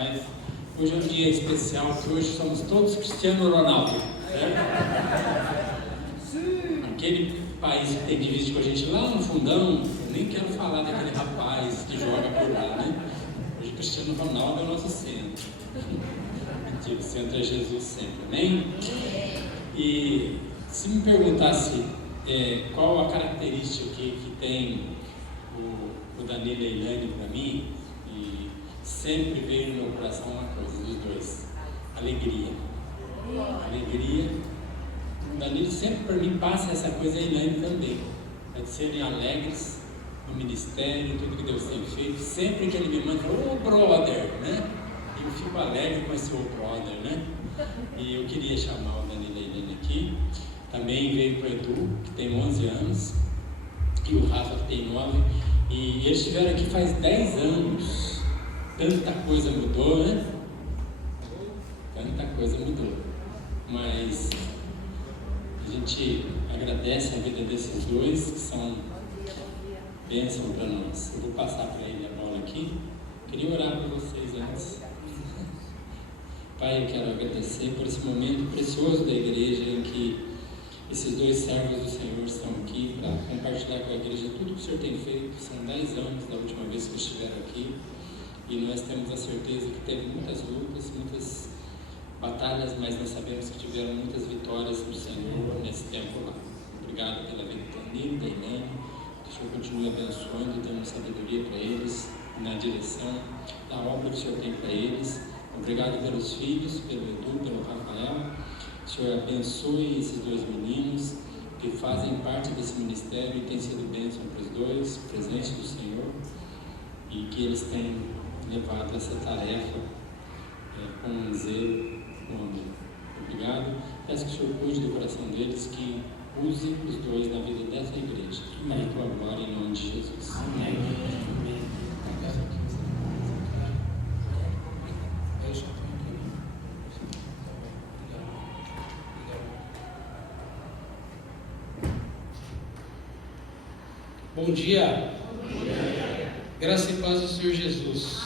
Mas hoje é um dia especial, porque hoje somos todos Cristiano Ronaldo, né? Aquele país que tem divisa com a gente lá no fundão, eu nem quero falar daquele rapaz que joga por lá, né? Hoje Cristiano Ronaldo é o nosso centro. Mentira, o centro é Jesus sempre, amém? E se me perguntasse qual a característica que tem o Danilo e a Ilane para mim, e sempre veio no meu coração uma coisa dos dois: alegria. Alegria. O Danilo sempre para mim passa essa coisa, a Ilane também, de serem alegres no ministério, tudo que Deus tem feito. Sempre que ele me manda, ô brother, né? Eu fico alegre com esse ô brother, né? E eu queria chamar o Danilo e a Ilane aqui. Também veio para o Edu, que tem 11 anos, e o Rafa, que tem 9, e eles estiveram aqui faz 10 anos. Tanta coisa mudou, né? Tanta coisa mudou. Mas a gente agradece a vida desses dois, que são bênção para nós. Eu vou passar para ele a bola aqui. Queria orar por vocês antes. Pai, eu quero agradecer por esse momento precioso da igreja, em que esses dois servos do Senhor estão aqui para compartilhar com a igreja tudo que o Senhor tem feito. São 10 anos da última vez que estiveram aqui, e nós temos a certeza que teve muitas lutas, muitas batalhas, mas nós sabemos que tiveram muitas vitórias do Senhor nesse tempo lá. Obrigado pela vida do Danilo, da Ilane, que o Senhor continue abençoando e dando sabedoria para eles, na direção da obra que o Senhor tem para eles. Obrigado pelos filhos, pelo Edu, pelo Rafael. O Senhor abençoe esses dois meninos que fazem parte desse ministério e tem sido bênção para os dois, presente do Senhor, e que eles tenham levado essa tarefa com zelo, com amor. Obrigado. Peço que o Senhor cuide do coração deles, que use os dois na vida dessa igreja. Amém. Com a glória em nome de Jesus. Amém. Amém. Bom dia. Graça e paz do Senhor Jesus.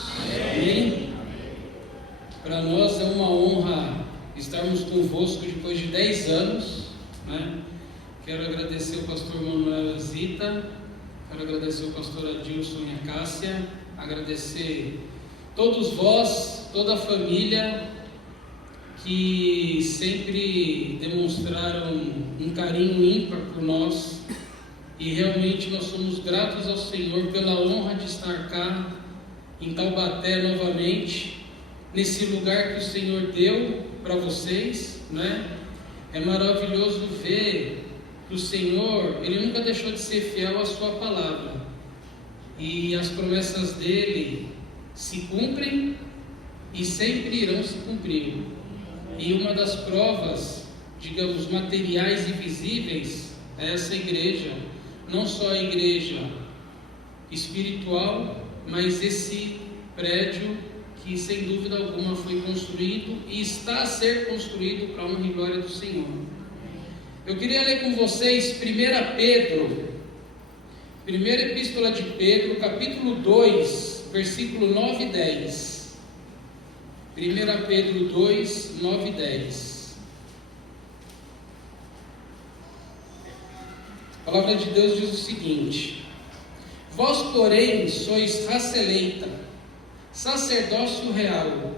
Amém? Para nós é uma honra estarmos convosco depois de 10 anos, né? Quero agradecer o pastor Manuel Zita, quero agradecer o pastor Adilson e a Cássia, agradecer todos vós, toda a família que sempre demonstraram um carinho ímpar por nós. E realmente nós somos gratos ao Senhor pela honra de estar cá em Taubaté novamente, nesse lugar que o Senhor deu para vocês, né? É maravilhoso ver que o Senhor, Ele nunca deixou de ser fiel à sua palavra, e as promessas dele se cumprem e sempre irão se cumprir. E uma das provas, digamos, materiais e visíveis é essa igreja. Não só a igreja espiritual, mas esse prédio que sem dúvida alguma foi construído e está a ser construído para a honra e glória do Senhor. Eu queria ler com vocês 1 Pedro, primeira epístola de Pedro, capítulo 2, versículo 9 e 10. 1 Pedro 2, 9 e 10. A palavra de Deus diz o seguinte: vós, porém, sois raça eleita, sacerdócio real,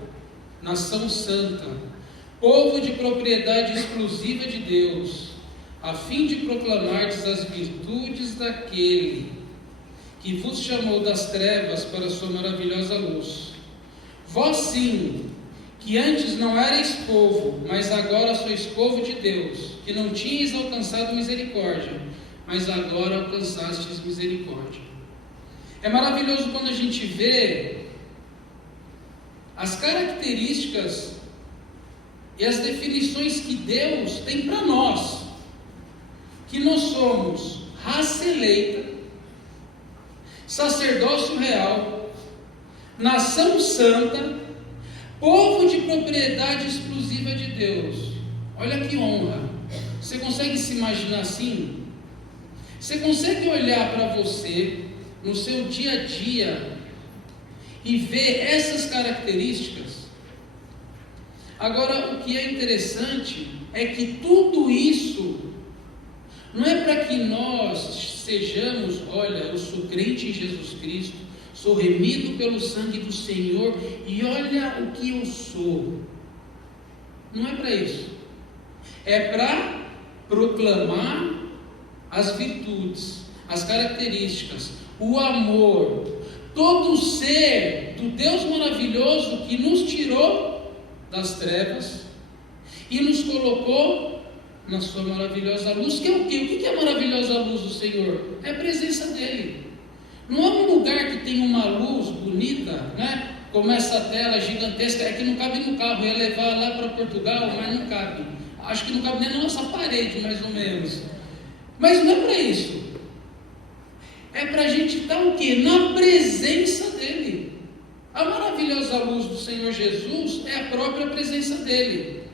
nação santa, povo de propriedade exclusiva de Deus, a fim de proclamardes as virtudes daquele que vos chamou das trevas para a sua maravilhosa luz. Vós sim, que antes não erais povo, mas agora sois povo de Deus, que não tinhais alcançado misericórdia, mas agora alcançastes misericórdia. É maravilhoso quando a gente vê as características e as definições que Deus tem para nós, que nós somos raça eleita, sacerdócio real, nação santa, povo de propriedade exclusiva de Deus. Olha que honra! Você consegue se imaginar assim? Você consegue olhar para você no seu dia a dia e vê essas características. Agora, o que é interessante é que tudo isso não é para que nós sejamos, olha, eu sou crente em Jesus Cristo, sou remido pelo sangue do Senhor e olha o que eu sou. Não é para isso. É para proclamar as virtudes, as características, o amor, todo o ser do Deus maravilhoso que nos tirou das trevas e nos colocou na sua maravilhosa luz, que é o quê? O que é a maravilhosa luz do Senhor? É a presença dele. Não é um lugar que tem uma luz bonita, né? Como essa tela gigantesca, é que não cabe no carro. Eu ia levar lá para Portugal, mas não cabe. Acho que não cabe nem na nossa parede, mais ou menos. Mas não é para isso. É para a gente estar o quê? Na presença dele. A maravilhosa luz do Senhor Jesus é a própria presença dele.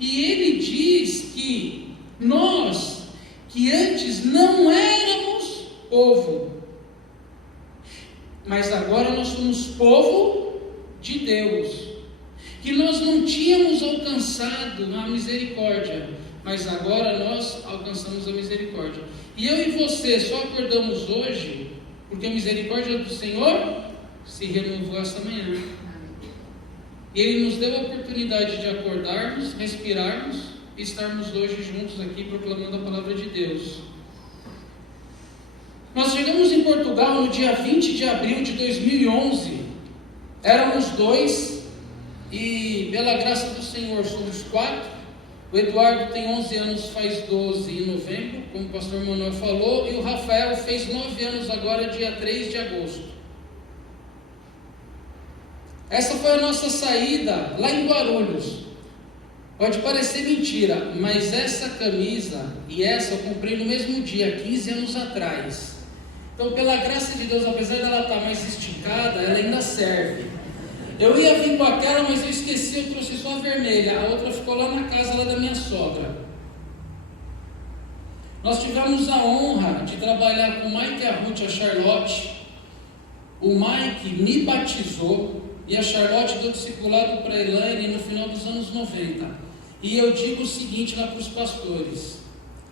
E ele diz que nós, que antes não éramos povo, mas agora nós somos povo de Deus, que nós não tínhamos alcançado a misericórdia, mas agora nós alcançamos a misericórdia. E eu e você só acordamos hoje porque a misericórdia do Senhor se renovou esta manhã. Ele nos deu a oportunidade de acordarmos, respirarmos e estarmos hoje juntos aqui proclamando a palavra de Deus. Nós chegamos em Portugal no dia 20 de abril de 2011. Éramos 2 e, pela graça do Senhor, somos 4. O Eduardo tem 11 anos, faz 12 em novembro, como o pastor Manuel falou, e o Rafael fez 9 anos agora, dia 3 de agosto. Essa foi a nossa saída lá em Guarulhos. Pode parecer mentira, mas essa camisa e essa eu comprei no mesmo dia, 15 anos atrás. Então, pela graça de Deus, apesar dela estar mais esticada, ela ainda serve. Eu ia vir com aquela, mas eu esqueci, eu trouxe só a vermelha. A outra ficou lá na casa lá da minha sogra. Nós tivemos a honra de trabalhar com o Mike, a Ruth e a Charlotte. O Mike me batizou e a Charlotte deu discipulado para a Elaine no final dos anos 90. E eu digo o seguinte lá para os pastores: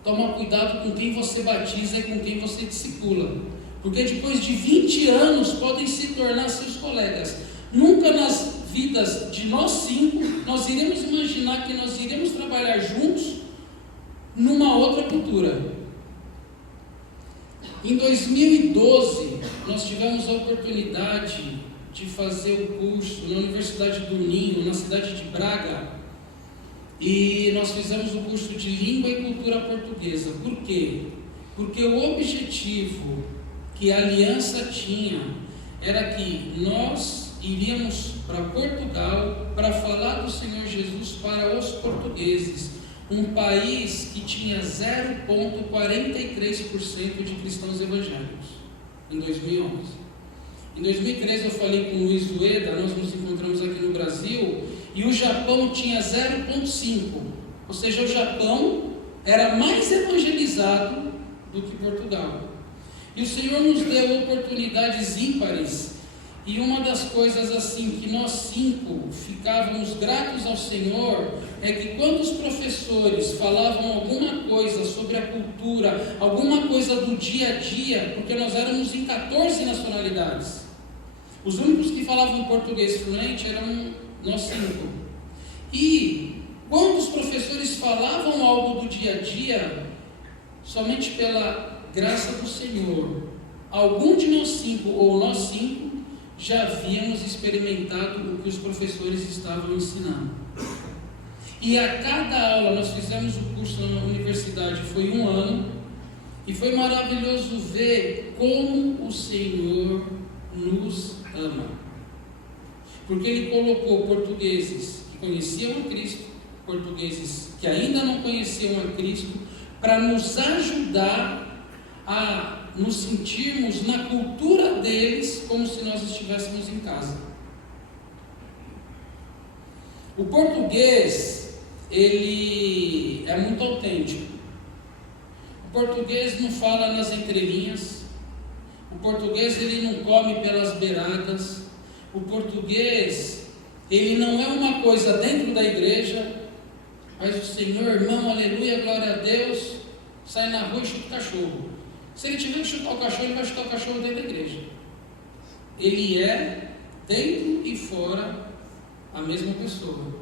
toma cuidado com quem você batiza e com quem você discipula, porque depois de 20 anos podem se tornar seus colegas. Nunca nas vidas de nós 5 nós iremos imaginar que nós iremos trabalhar juntos numa outra cultura. Em 2012 nós tivemos a oportunidade de fazer o curso na Universidade do Ninho, na cidade de Braga, e nós fizemos o curso de Língua e Cultura Portuguesa. Por quê? Porque o objetivo que a aliança tinha era que nós iríamos para Portugal para falar do Senhor Jesus para os portugueses, um país que tinha 0,43% de cristãos evangélicos, em 2011. Em 2013 eu falei com o Luiz Ueda, nós nos encontramos aqui no Brasil, e o Japão tinha 0,5%, ou seja, o Japão era mais evangelizado do que Portugal. E o Senhor nos deu oportunidades ímpares, e uma das coisas assim que nós 5 ficávamos gratos ao Senhor é que quando os professores falavam alguma coisa sobre a cultura, alguma coisa do dia a dia, porque nós éramos em 14 nacionalidades, os únicos que falavam português fluente eram nós 5. E quando os professores falavam algo do dia a dia, somente pela graça do Senhor, algum de nós 5 ou nós 5 já havíamos experimentado o que os professores estavam ensinando. E a cada aula, nós fizemos o curso na universidade, foi 1 ano, e foi maravilhoso ver como o Senhor nos ama, porque Ele colocou portugueses que conheciam a Cristo, portugueses que ainda não conheciam a Cristo, para nos ajudar a nos sentirmos na cultura deles, como se nós estivéssemos em casa. O português, ele é muito autêntico. O português não fala nas entrelinhas. O português, ele não come pelas beiradas. o português, ele não é uma coisa dentro da igreja, mas o Senhor, irmão, aleluia, glória a Deus, sai na rua e chuta o cachorro. Se ele tiver que chutar o cachorro, ele vai chutar o cachorro dentro da igreja. Ele é, dentro e fora, a mesma pessoa.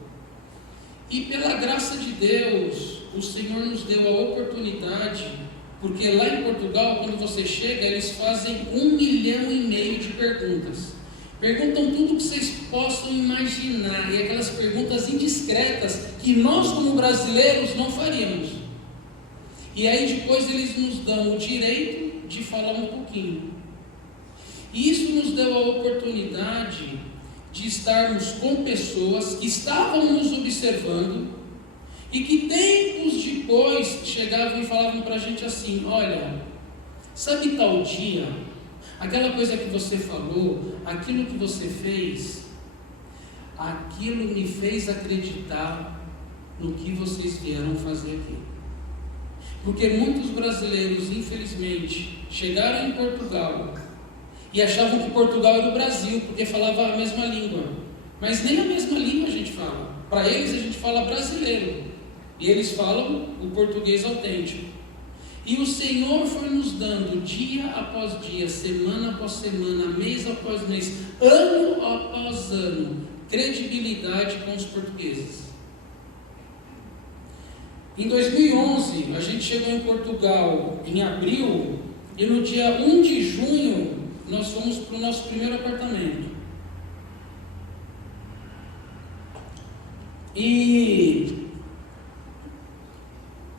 E pela graça de Deus, o Senhor nos deu a oportunidade, porque lá em Portugal, quando você chega, eles fazem 1,5 milhão de perguntas. Perguntam tudo que vocês possam imaginar, e aquelas perguntas indiscretas que nós, como brasileiros, não faríamos. E aí depois eles nos dão o direito de falar um pouquinho. E isso nos deu a oportunidade de estarmos com pessoas que estavam nos observando e que tempos depois chegavam e falavam para a gente assim: olha, sabe tal dia, aquela coisa que você falou, aquilo que você fez, aquilo me fez acreditar no que vocês vieram fazer aqui. Porque muitos brasileiros, infelizmente, chegaram em Portugal e achavam que Portugal era o Brasil, porque falava a mesma língua. Mas nem a mesma língua a gente fala. Para eles a gente fala brasileiro, e eles falam o português autêntico. E o Senhor foi nos dando dia após dia, semana após semana, mês após mês, ano após ano, credibilidade com os portugueses. Em 2011, a gente chegou em Portugal em abril, e no dia 1 de junho, nós fomos para o nosso primeiro apartamento. E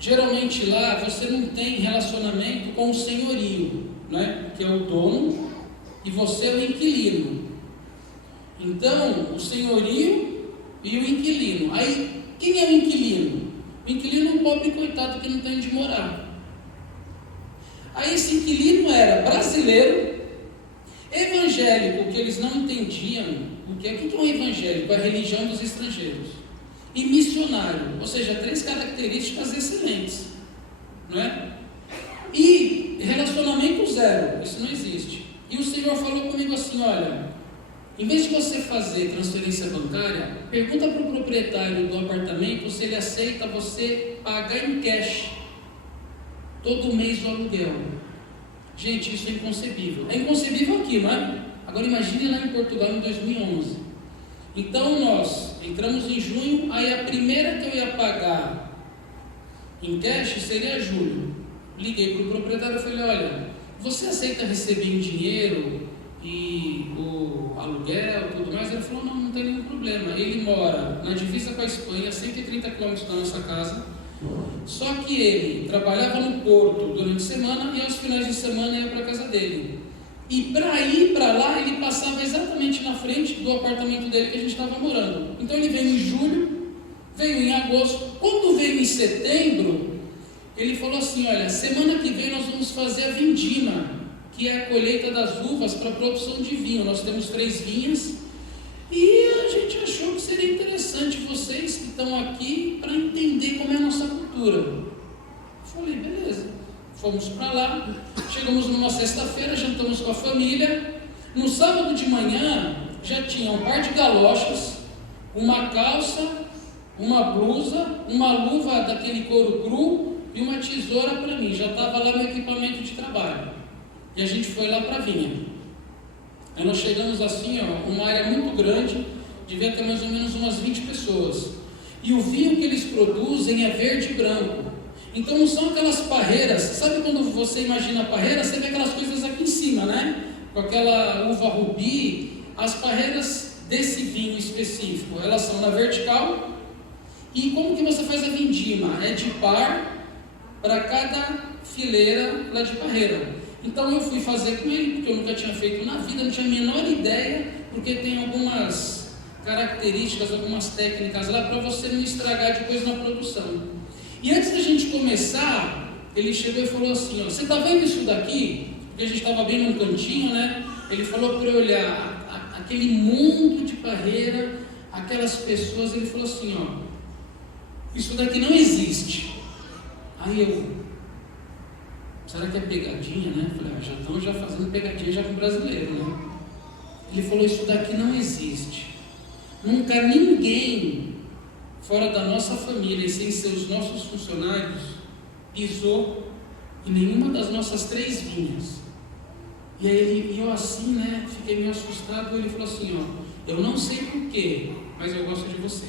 geralmente lá você não tem relacionamento com o senhorio, né? Que é o dono, e você é o inquilino. Então, o senhorio e o inquilino. Aí, quem é o inquilino? O inquilino é um pobre coitado que não tem onde morar. Aí esse inquilino era brasileiro, evangélico, que eles não entendiam o que é um evangélico, a religião dos estrangeiros, e missionário, ou seja, 3 características excelentes, não é? E relacionamento zero, isso não existe. E o Senhor falou comigo assim: olha, em vez de você fazer transferência bancária, pergunta para o proprietário do apartamento se ele aceita você pagar em cash todo mês o aluguel. Gente, isso é inconcebível. É inconcebível aqui, não é? Agora imagine lá em Portugal em 2011. Então nós entramos em junho, aí a primeira que eu ia pagar em cash seria julho. Liguei para o proprietário e falei: olha, você aceita receber em dinheiro e o aluguel e tudo mais? Ele falou: não tem nenhum problema. Ele mora na divisa com a Espanha, 130 km da nossa casa. Só que ele trabalhava no porto durante a semana e aos finais de semana ia para a casa dele. E para ir para lá, ele passava exatamente na frente do apartamento dele que a gente estava morando. Então ele veio em julho, veio em agosto. Quando veio em setembro, ele falou assim: olha, semana que vem nós vamos fazer a vindima, que é a colheita das uvas para a produção de vinho. Nós temos 3 vinhas e a gente achou que seria interessante vocês que estão aqui para entender como é a nossa cultura. Eu falei: beleza. Fomos para lá, chegamos numa sexta-feira, jantamos com a família. No sábado de manhã já tinha um par de galochas, uma calça, uma blusa, uma luva daquele couro cru e uma tesoura para mim. Já estava lá meu equipamento de trabalho. E a gente foi lá para a vinha. Aí nós chegamos assim, ó, uma área muito grande, devia ter mais ou menos umas 20 pessoas. E o vinho que eles produzem é verde e branco. Então não são aquelas parreiras. Sabe quando você imagina a parreira, você vê aquelas coisas aqui em cima, né? Com aquela uva rubi. As parreiras desse vinho específico, elas são na vertical. E como que você faz a vindima? É de par para cada fileira lá de parreira. Então eu fui fazer com ele, porque eu nunca tinha feito na vida, não tinha a menor ideia, porque tem algumas características, algumas técnicas lá para você não estragar depois na produção. E antes da gente começar, ele chegou e falou assim: ó, você está vendo isso daqui? Porque a gente estava bem num cantinho, né? Ele falou para eu olhar aquele mundo de parreira, aquelas pessoas. Ele falou assim: ó, isso daqui não existe. Aí eu: será que é pegadinha, né? Falei: já estão fazendo pegadinha já com o brasileiro, né? Ele falou: isso daqui não existe. Nunca ninguém fora da nossa família e sem ser os nossos funcionários pisou em nenhuma das nossas 3 vinhas. E aí eu assim, né, fiquei meio assustado. Ele falou assim: ó, eu não sei porquê, mas eu gosto de você.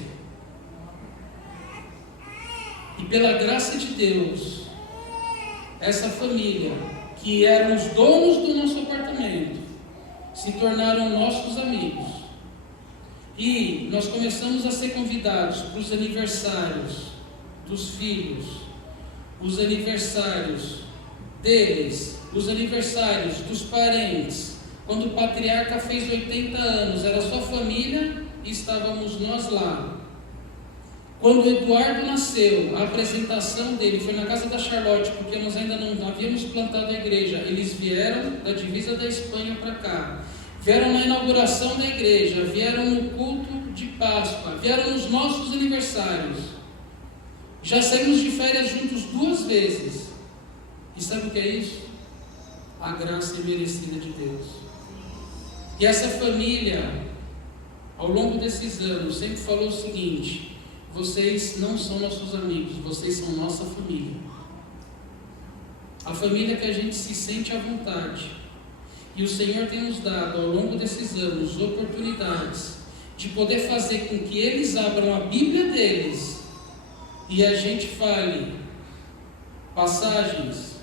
E pela graça de Deus, essa família, que eram os donos do nosso apartamento, se tornaram nossos amigos. E nós começamos a ser convidados para os aniversários dos filhos, os aniversários deles, os aniversários dos parentes. Quando o patriarca fez 80 anos, era só família e estávamos nós lá. Quando o Eduardo nasceu, a apresentação dele foi na casa da Charlotte, porque nós ainda não havíamos plantado a igreja. Eles vieram da divisa da Espanha para cá, vieram na inauguração da igreja, vieram no culto de Páscoa, vieram nos nossos aniversários. Já saímos de férias juntos 2 vezes. E sabe o que é isso? A graça imerecida de Deus. E essa família, ao longo desses anos, sempre falou o seguinte: vocês não são nossos amigos, vocês são nossa família. A família que a gente se sente à vontade. E o Senhor tem nos dado, ao longo desses anos, oportunidades de poder fazer com que eles abram a Bíblia deles e a gente fale passagens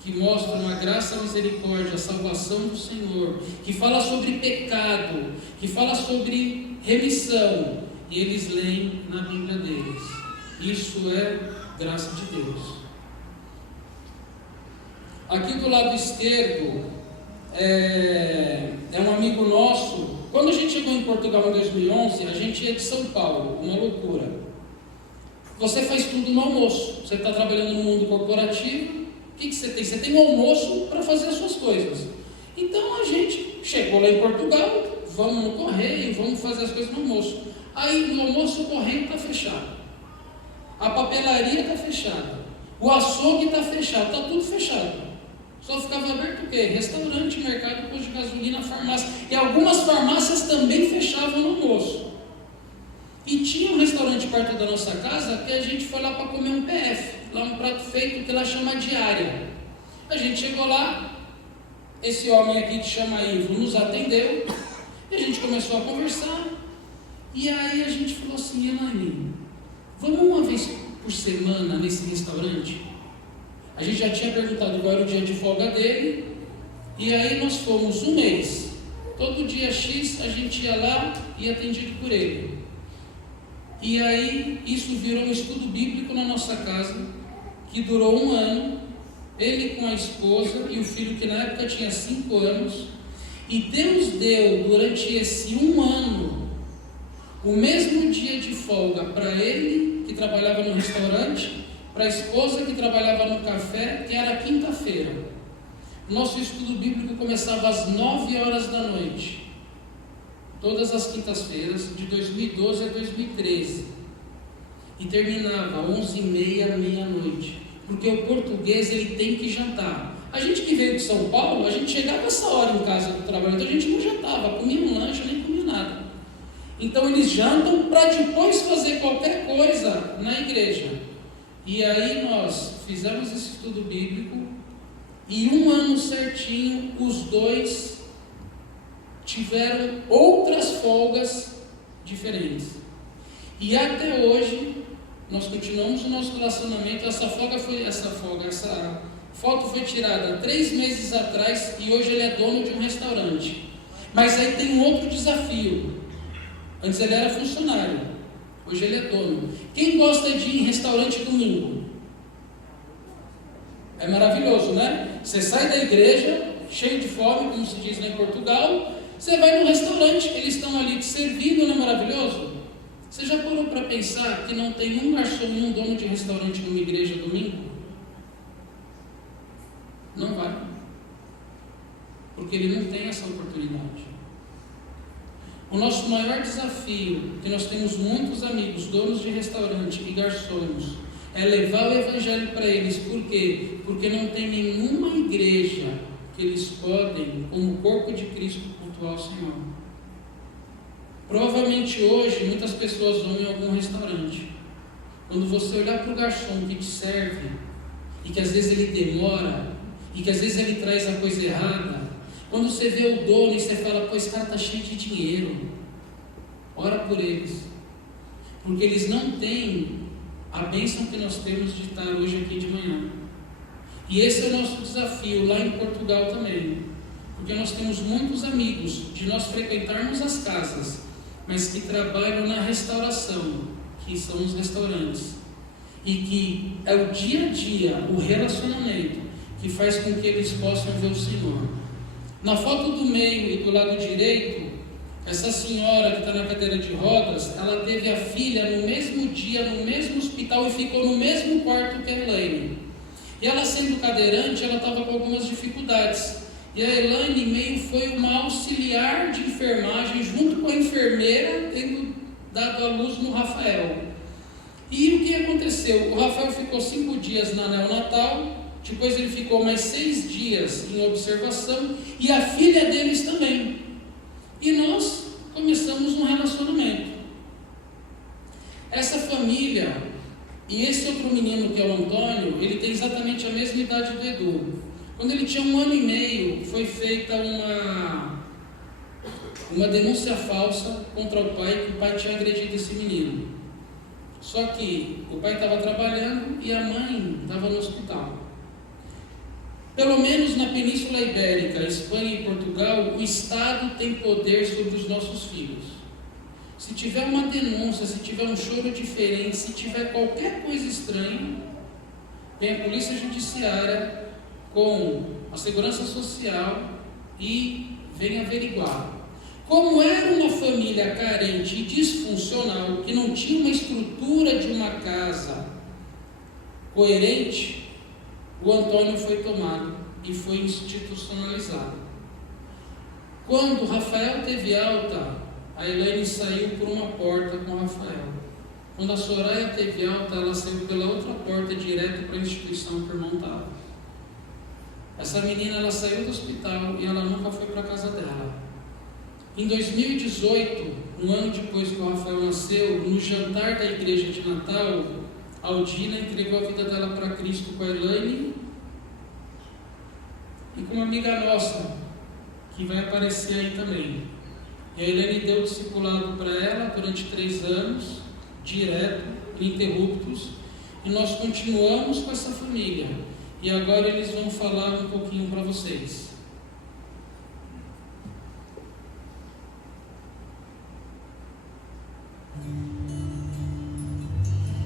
que mostram a graça, a misericórdia, a salvação do Senhor, que fala sobre pecado, que fala sobre remissão, e eles leem na Bíblia deles. Isso é graça de Deus. Aqui do lado esquerdo é um amigo nosso. Quando a gente chegou em Portugal em 2011, a gente ia de São Paulo, uma loucura. Você faz tudo no almoço. Você está trabalhando no mundo corporativo, o que você tem? Você tem um almoço para fazer as suas coisas. Então a gente chegou lá em Portugal, vamos no correio, vamos fazer as coisas no almoço. Aí no almoço o correio está fechado, a papelaria está fechada, o açougue está fechado, está tudo fechado. Só ficava aberto o quê? Restaurante, mercado, posto de gasolina, farmácia. E algumas farmácias também fechavam no almoço. E tinha um restaurante perto da nossa casa que a gente foi lá para comer um PF, lá um prato feito que lá chama diária. A gente chegou lá, esse homem aqui que chama Ivo nos atendeu, e a gente começou a conversar. E aí a gente falou assim: Elaine, vamos uma vez por semana nesse restaurante? A gente já tinha perguntado qual era o dia de folga dele, e aí nós fomos um mês. Todo dia X a gente ia lá e atendido por ele. E aí isso virou um estudo bíblico na nossa casa, que durou 1 ano, ele com a esposa e o filho que na época tinha 5 anos, e Deus deu durante esse 1 ano o mesmo dia de folga para ele, que trabalhava no restaurante, para a esposa que trabalhava no café, que era quinta-feira. Nosso estudo bíblico começava às 9 horas da noite, todas as quintas-feiras, de 2012 a 2013, e terminava 11h30, meia-noite, porque o português ele tem que jantar. A gente que veio de São Paulo, a gente chegava essa hora em casa do trabalho, então a gente não jantava, comia um lanche, nem comia nada. Então eles jantam para depois fazer qualquer coisa na igreja. E aí nós fizemos esse estudo bíblico, e 1 ano certinho os dois tiveram outras folgas diferentes. E até hoje nós continuamos o nosso relacionamento. Essa foto foi tirada 3 meses atrás, e hoje ele é dono de um restaurante. Mas aí tem um outro desafio. Antes ele era funcionário, hoje ele é dono. Quem gosta de ir em restaurante domingo? É maravilhoso, né? Você sai da igreja, cheio de fome, como se diz lá em Portugal, você vai num restaurante, eles estão ali te servindo, não é maravilhoso? Você já parou para pensar que não tem um garçom e um dono de restaurante numa igreja domingo? Não vai, porque ele não tem essa oportunidade. O nosso maior desafio, que nós temos muitos amigos, donos de restaurante e garçons, é levar o evangelho para eles. Por quê? Porque não tem nenhuma igreja que eles podem, como corpo de Cristo, cultuar o Senhor. Provavelmente hoje muitas pessoas vão em algum restaurante. Quando você olhar para o garçom que te serve, e que às vezes ele demora, e que às vezes ele traz a coisa errada, quando você vê o dono e você fala, pô, esse cara está cheio de dinheiro, ora por eles, porque eles não têm a bênção que nós temos de estar hoje aqui de manhã. E esse é o nosso desafio lá em Portugal também, porque nós temos muitos amigos de nós frequentarmos as casas, mas que trabalham na restauração, que são os restaurantes, e que é o dia a dia, o relacionamento, que faz com que eles possam ver o Senhor. Na foto do meio e do lado direito, essa senhora que está na cadeira de rodas, ela teve a filha no mesmo dia, no mesmo hospital, e ficou no mesmo quarto que a Elaine. E ela, sendo cadeirante, ela estava com algumas dificuldades. E a Elaine meio foi uma auxiliar de enfermagem, junto com a enfermeira, tendo dado a luz no Rafael. E o que aconteceu? O Rafael ficou 5 dias na neonatal, depois ele ficou mais 6 dias em observação, e a filha deles também. E nós começamos um relacionamento. Essa família, e esse outro menino que é o Antônio, ele tem exatamente a mesma idade do Edu. Quando ele tinha 1 ano e meio, foi feita uma denúncia falsa contra o pai, que o pai tinha agredido esse menino. Só que o pai estava trabalhando e a mãe estava no hospital. Pelo menos na Península Ibérica, Espanha e Portugal, o Estado tem poder sobre os nossos filhos. Se tiver uma denúncia, se tiver um choro diferente, se tiver qualquer coisa estranha, vem a Polícia Judiciária com a Segurança Social e vem averiguar. Como era uma família carente e disfuncional, que não tinha uma estrutura de uma casa coerente, o Antônio foi tomado e foi institucionalizado. Quando o Rafael teve alta, a Elaine saiu por uma porta com o Rafael. Quando a Soraya teve alta, ela saiu pela outra porta direto para a instituição que o irmão estava. Essa menina, ela saiu do hospital e ela nunca foi para a casa dela. Em 2018, um ano depois que o Rafael nasceu, no jantar da igreja de Natal, a Aldina entregou a vida dela para Cristo com a Elaine e com uma amiga nossa, que vai aparecer aí também. E a Elaine deu discipulado para ela durante 3 anos, direto, ininterruptos, e nós continuamos com essa família. E agora eles vão falar um pouquinho para vocês.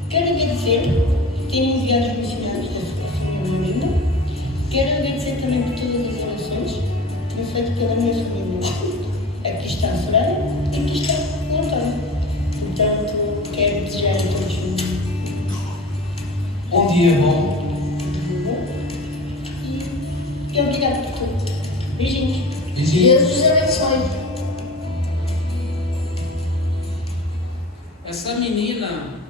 Quero agradecer por terem enviado os missionários da família Linda. Quero agradecer também por todas as orações que foram feitas pela minha família. Aqui está a Soraya e aqui está o Antônio. Portanto, quero desejar a todos bom dia, irmão. E obrigado por tudo. Beijinhos. Jesus abençoe. Essa menina,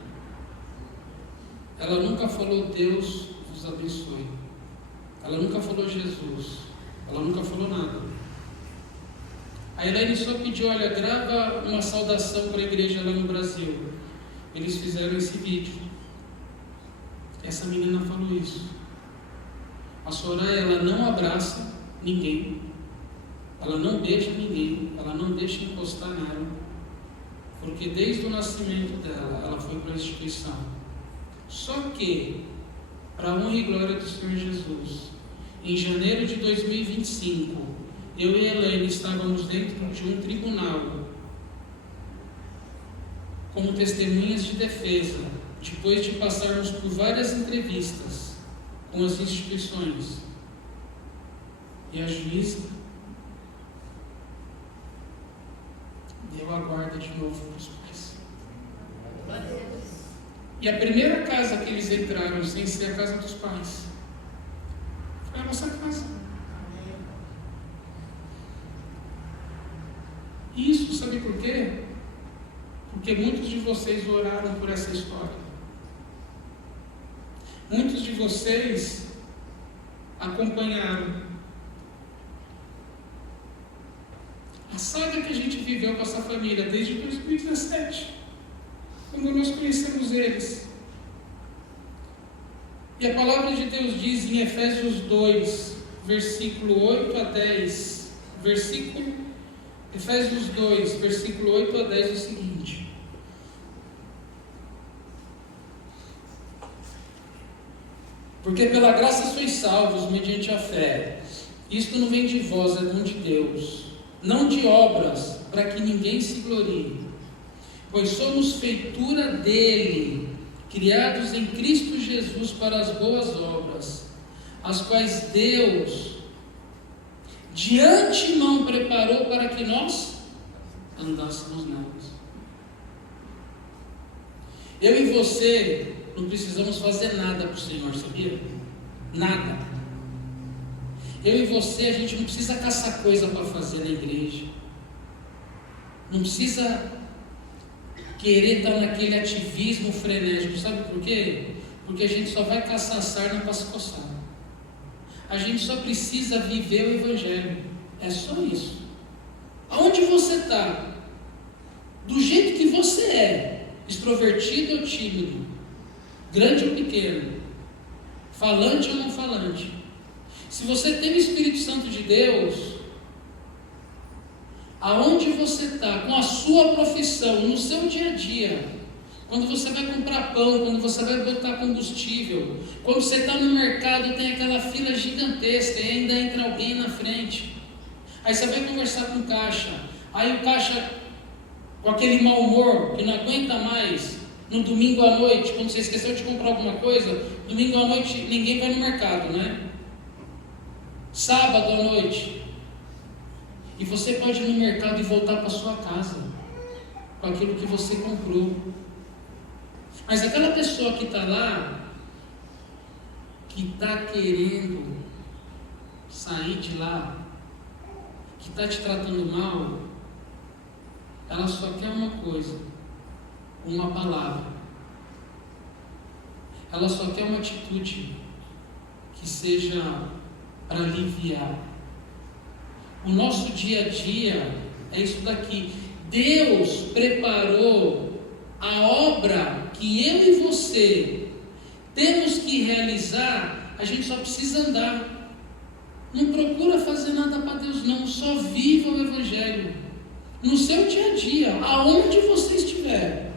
ela nunca falou Deus vos abençoe. Ela nunca falou Jesus. Ela nunca falou nada. A Elaine só pediu, olha, grava uma saudação para a igreja lá no Brasil. Eles fizeram esse vídeo. Essa menina falou isso. A Soraya, ela não abraça ninguém. Ela não beija ninguém. Ela não deixa encostar nela. Porque desde o nascimento dela, ela foi para a instituição. Só que, para a honra e glória do Senhor Jesus, em janeiro de 2025, eu e a Elaine estávamos dentro de um tribunal como testemunhas de defesa, depois de passarmos por várias entrevistas com as instituições. E a juíza deu a guarda de novo para os pais. E a primeira casa que eles entraram, sem ser a casa dos pais, foi a nossa casa. Isso, sabe por quê? Porque muitos de vocês oraram por essa história. Muitos de vocês acompanharam. A saga que a gente viveu com essa família desde 2017, quando nós conhecemos eles. E a palavra de Deus diz em Efésios 2, versículo 8 a 10, Efésios 2, versículo 8 a 10, o seguinte: porque pela graça sois salvos mediante a fé. Isto não vem de vós, é dom de Deus, não de obras, para que ninguém se glorie. Pois somos feitura dele, criados em Cristo Jesus para as boas obras, as quais Deus de antemão preparou para que nós andássemos nelas. Eu e você não precisamos fazer nada para o Senhor, sabia? Nada. Eu e você, a gente não precisa caçar coisa para fazer na igreja. Não precisa querer estar naquele ativismo frenético. Sabe por quê? Porque a gente só vai caçar sarna para se coçar. A gente só precisa viver o Evangelho. É só isso. Aonde você está? Do jeito que você é, extrovertido ou tímido, grande ou pequeno, falante ou não falante. Se você tem o Espírito Santo de Deus, aonde você está, com a sua profissão, no seu dia a dia, quando você vai comprar pão, quando você vai botar combustível, quando você está no mercado, tem aquela fila gigantesca e ainda entra alguém na frente. Aí você vai conversar com o caixa, aí o caixa, com aquele mau humor, que não aguenta mais, no domingo à noite, quando você esqueceu de comprar alguma coisa, domingo à noite ninguém vai no mercado, né? Sábado à noite, e você pode ir no mercado e voltar para sua casa com aquilo que você comprou. Mas aquela pessoa que está lá, que está querendo sair de lá, que está te tratando mal, ela só quer uma coisa, uma palavra. Ela só quer uma atitude que seja para aliviar. O nosso dia a dia é isso daqui. Deus preparou a obra que eu e você temos que realizar. A gente só precisa andar. Não procura fazer nada para Deus não, só viva o Evangelho no seu dia a dia, aonde você estiver.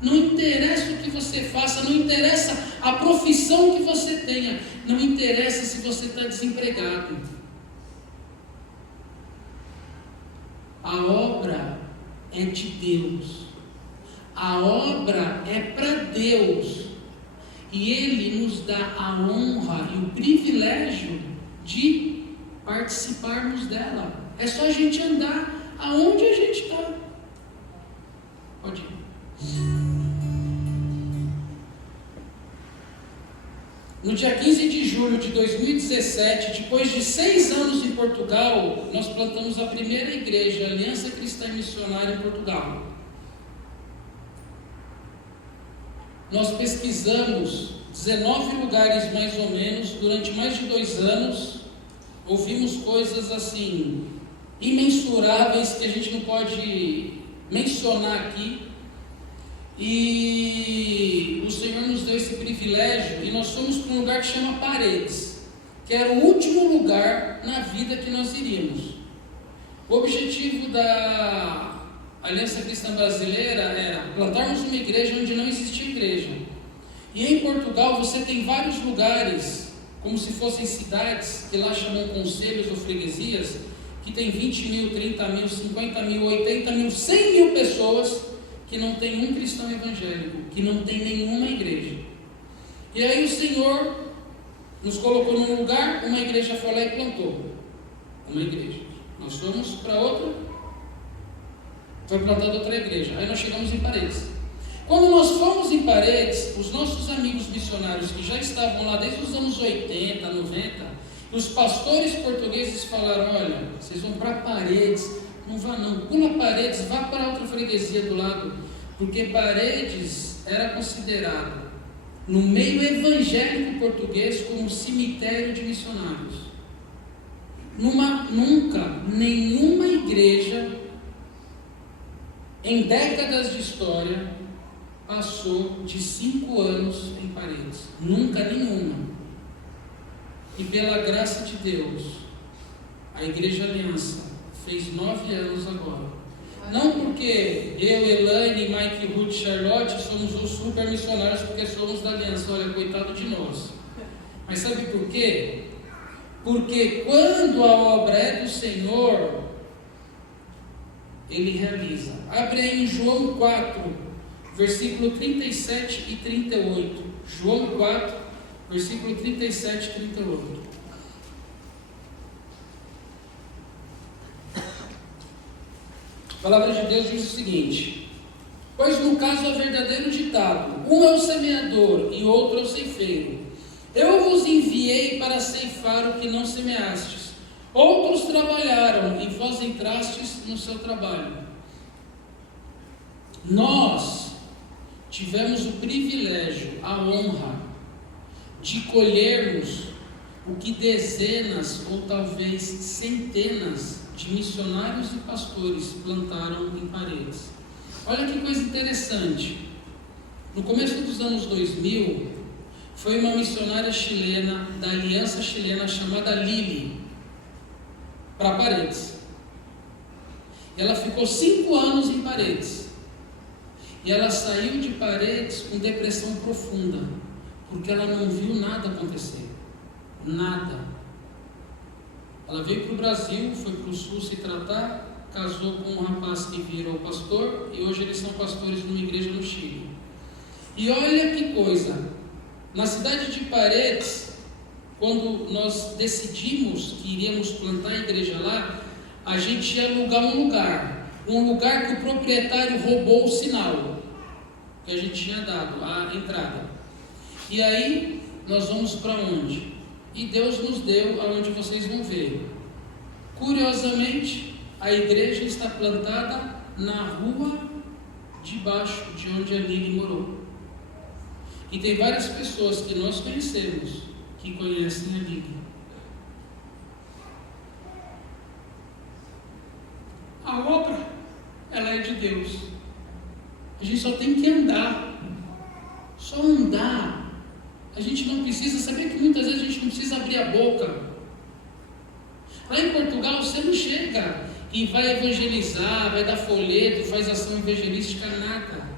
Não interessa o que você faça, não interessa a profissão que você tenha, não interessa se você está desempregado. A obra é de Deus, a obra é para Deus, e Ele nos dá a honra e o privilégio de participarmos dela. É só a gente andar aonde a gente está. Pode ir. No dia 15 de julho de 2017, depois de 6 anos em Portugal, nós plantamos a primeira igreja, Aliança Cristã e Missionária, em Portugal. Nós pesquisamos 19 lugares mais ou menos, durante mais de 2 anos, ouvimos coisas assim, imensuráveis, que a gente não pode mencionar aqui. E o Senhor nos deu esse privilégio, e nós fomos para um lugar que chama Paredes, que era o último lugar na vida que nós iríamos. O objetivo da Aliança Cristã Brasileira era plantarmos uma igreja onde não existia igreja. E em Portugal você tem vários lugares, como se fossem cidades, que lá chamam conselhos ou freguesias, que tem 20 mil, 30 mil, 50 mil, 80 mil, 100 mil pessoas, que não tem um cristão evangélico, que não tem nenhuma igreja. E aí o Senhor nos colocou num lugar, uma igreja foi lá e plantou uma igreja. Nós fomos para outra, foi plantada outra igreja. Aí nós chegamos em Paredes. Quando nós fomos em Paredes, os nossos amigos missionários que já estavam lá desde os anos 80, 90, os pastores portugueses falaram: olha, vocês vão para Paredes, não vá não, pula Paredes, vá para outra freguesia do lado, porque Paredes era considerado, no meio evangélico português, como um cemitério de missionários. Nunca, nenhuma igreja em décadas de história, passou de 5 anos em Paredes, nunca nenhuma. E pela graça de Deus, a Igreja Aliança fez 9 anos agora. Não porque eu, Elaine, Mike, Ruth, Charlotte somos os super missionários porque somos da Aliança, olha, coitado de nós. Mas sabe por quê? Porque quando a obra é do Senhor, Ele realiza. Abre aí em João 4, versículo 37 e 38. João 4, versículo 37 e 38. A palavra de Deus diz o seguinte: pois no caso é verdadeiro ditado, um é o semeador e outro é o ceifeiro. Eu vos enviei para ceifar o que não semeastes. Outros trabalharam e vós entrastes no seu trabalho. Nós tivemos o privilégio, a honra de colhermos o que dezenas ou talvez centenas de missionários e pastores plantaram em Paredes. Olha que coisa interessante. No começo dos anos 2000, foi uma missionária chilena, da Aliança Chilena, chamada Lili, para Paredes. E ela ficou 5 anos em Paredes. E ela saiu de Paredes com depressão profunda, porque ela não viu nada acontecer. Nada. Ela veio para o Brasil, foi para o Sul se tratar, casou com um rapaz que virou pastor, e hoje eles são pastores numa igreja no Chile. E olha que coisa, na cidade de Paredes, quando nós decidimos que iríamos plantar a igreja lá, a gente ia alugar um lugar que o proprietário roubou o sinal que a gente tinha dado, a entrada. E aí, nós vamos para onde? E Deus nos deu aonde vocês vão ver. Curiosamente, a igreja está plantada na rua de baixo de onde a Lili morou. E tem várias pessoas que nós conhecemos que conhecem a Lili. A obra, ela é de Deus. A gente só tem que andar. Só andar. A gente não precisa, saber que muitas vezes a gente não precisa abrir a boca. Lá em Portugal você não chega e vai evangelizar, vai dar folheto, faz ação evangelística, nada.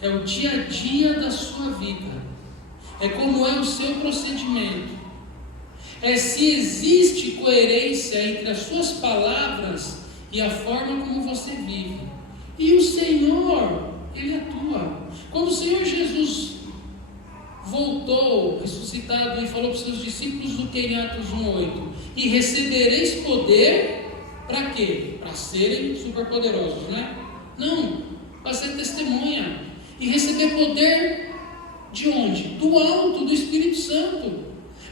É o dia a dia da sua vida. É como é o seu procedimento. É se existe coerência entre as suas palavras e a forma como você vive. E o Senhor, Ele atua. Quando o Senhor Jesus voltou, ressuscitado, e falou para os seus discípulos do que em Atos 1:8, e recebereis poder, para quê? Para serem superpoderosos, né? Não, para ser testemunha. E receber poder de onde? Do alto, do Espírito Santo.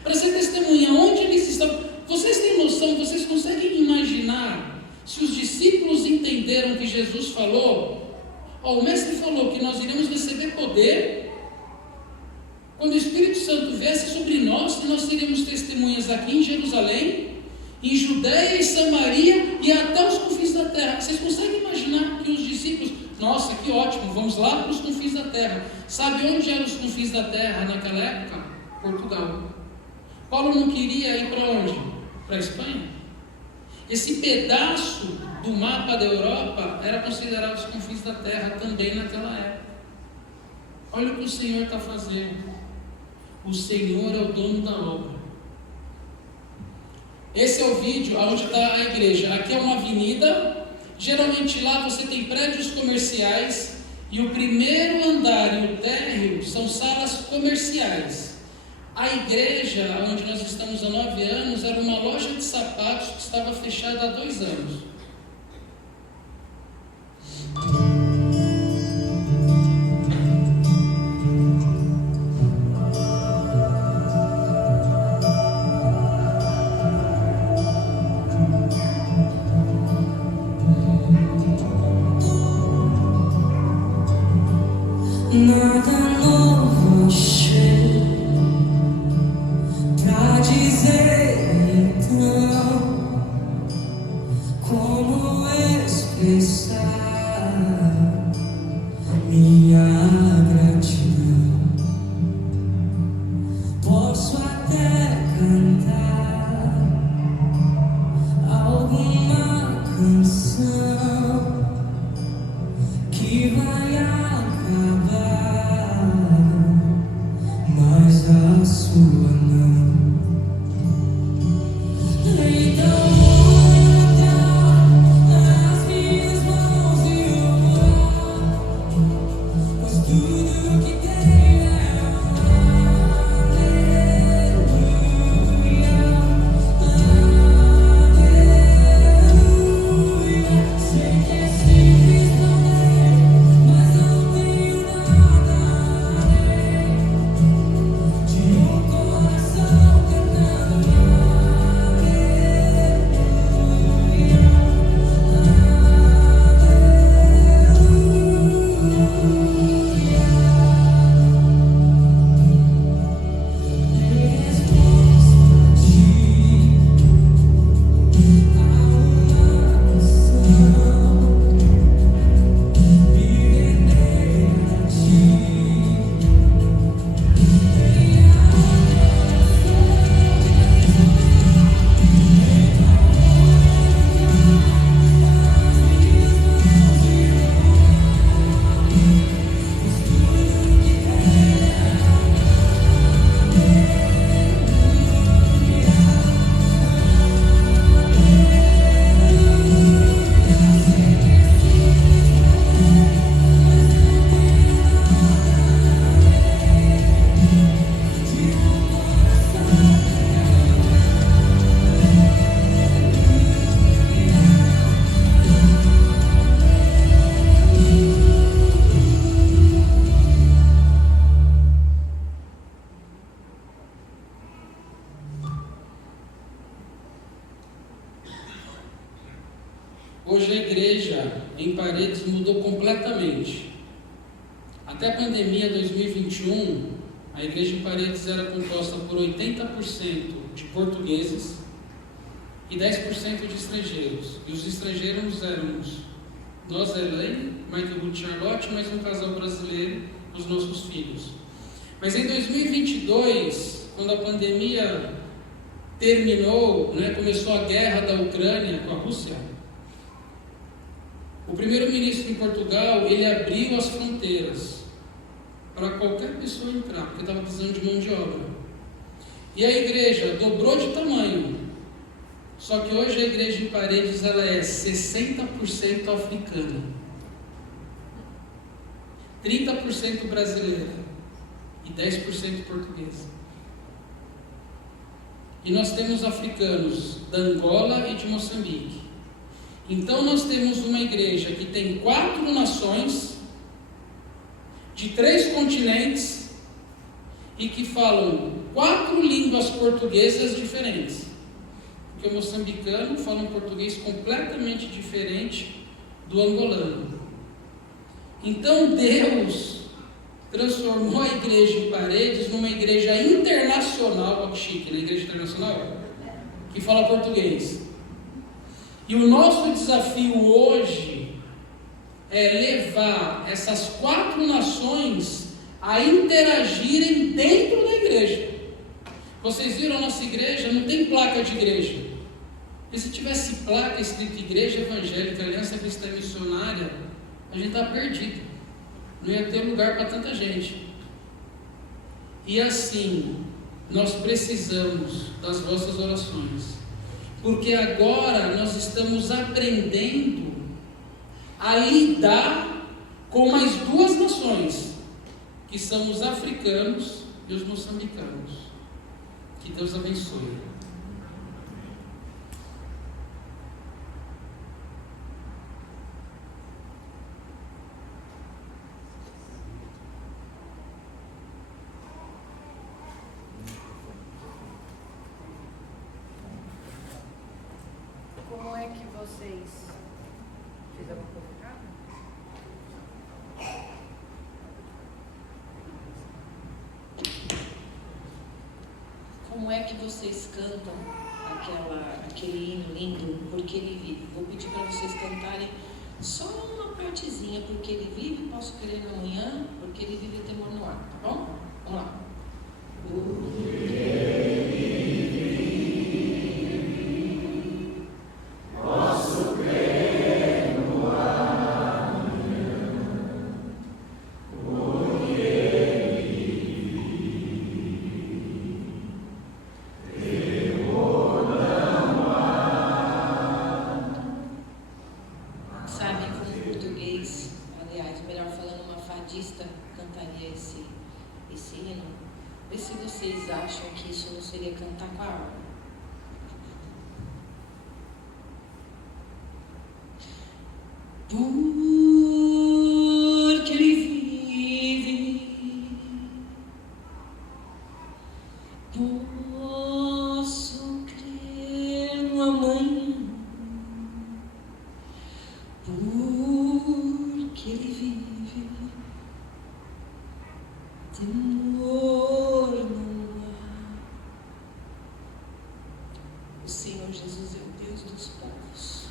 Para ser testemunha, onde eles estão. Vocês têm noção, vocês conseguem imaginar, se os discípulos entenderam que Jesus falou, o mestre falou que nós iremos receber poder quando o Espírito Santo viesse sobre nós, e nós teríamos testemunhas aqui em Jerusalém, em Judeia e Samaria e até os confins da terra. Vocês conseguem imaginar que os discípulos, nossa, que ótimo, vamos lá para os confins da terra. Sabe onde eram os confins da terra naquela época? Portugal. Paulo não queria ir para onde? Para a Espanha. Esse pedaço do mapa da Europa era considerado os confins da terra também naquela época. Olha o que o Senhor está fazendo. O Senhor é o dono da obra. Esse é o vídeo onde está a igreja. Aqui é uma avenida. Geralmente lá você tem prédios comerciais e o primeiro andar e o térreo são salas comerciais. A igreja onde nós estamos há 9 anos era uma loja de sapatos que estava fechada há 2 anos. Nada novo achei pra dizer então, como expressar minha gratidão. Posso até cantar alguma canção que vai acabar, mas a sua não. Então as minhas mãos e orar, pois tudo que tem é aleluia, aleluia. Sei que é simples também, mas não tenho nada além de um coração cantando Hoje a igreja em Paredes mudou completamente. Até a pandemia 2021, a igreja em Paredes era composta por 80% de portugueses e 10% de estrangeiros. E os estrangeiros éramos nós, Elaine, Mike Ruth Charlotte, mais um casal brasileiro, os nossos filhos. Mas em 2022, quando a pandemia terminou, começou a guerra da Ucrânia com a Rússia, o primeiro-ministro em Portugal, ele abriu as fronteiras para qualquer pessoa entrar, porque estava precisando de mão de obra. E a igreja dobrou de tamanho. Só que hoje a igreja em Paredes ela é 60% africana, 30% brasileira e 10% portuguesa. E nós temos africanos da Angola e de Moçambique. Então nós temos uma igreja que tem 4 nações, de 3 continentes, e que falam 4 línguas portuguesas diferentes. Porque o moçambicano fala um português completamente diferente do angolano. Então Deus transformou a igreja em Paredes numa igreja internacional, olha que chique, na igreja internacional, que fala português. E o nosso desafio hoje é levar essas 4 nações a interagirem dentro da igreja. Vocês viram, a nossa igreja não tem placa de igreja. E se tivesse placa escrita Igreja Evangélica, Aliança Cristã Missionária, a gente está perdido. Não ia ter lugar para tanta gente. E assim, nós precisamos das vossas orações. Porque agora nós estamos aprendendo a lidar com mais 2 nações, que são os africanos e os moçambicanos. Que Deus abençoe. Como é que vocês fizeram provocada? Como é que vocês cantam aquele hino lindo? Porque vou pedir para vocês cantarem Só uma partezinha, porque ele vive, posso crer no amanhã, porque ele vive temor no ar, tá bom? Vamos lá. Sabe como em português, aliás, melhor falando, uma fadista cantaria esse hino? Vê se vocês acham que isso não seria cantar com a alma. Porque ele vive, posso crer no amanhã. Porque ele vive, temor no ar. O Senhor Jesus é o Deus dos povos.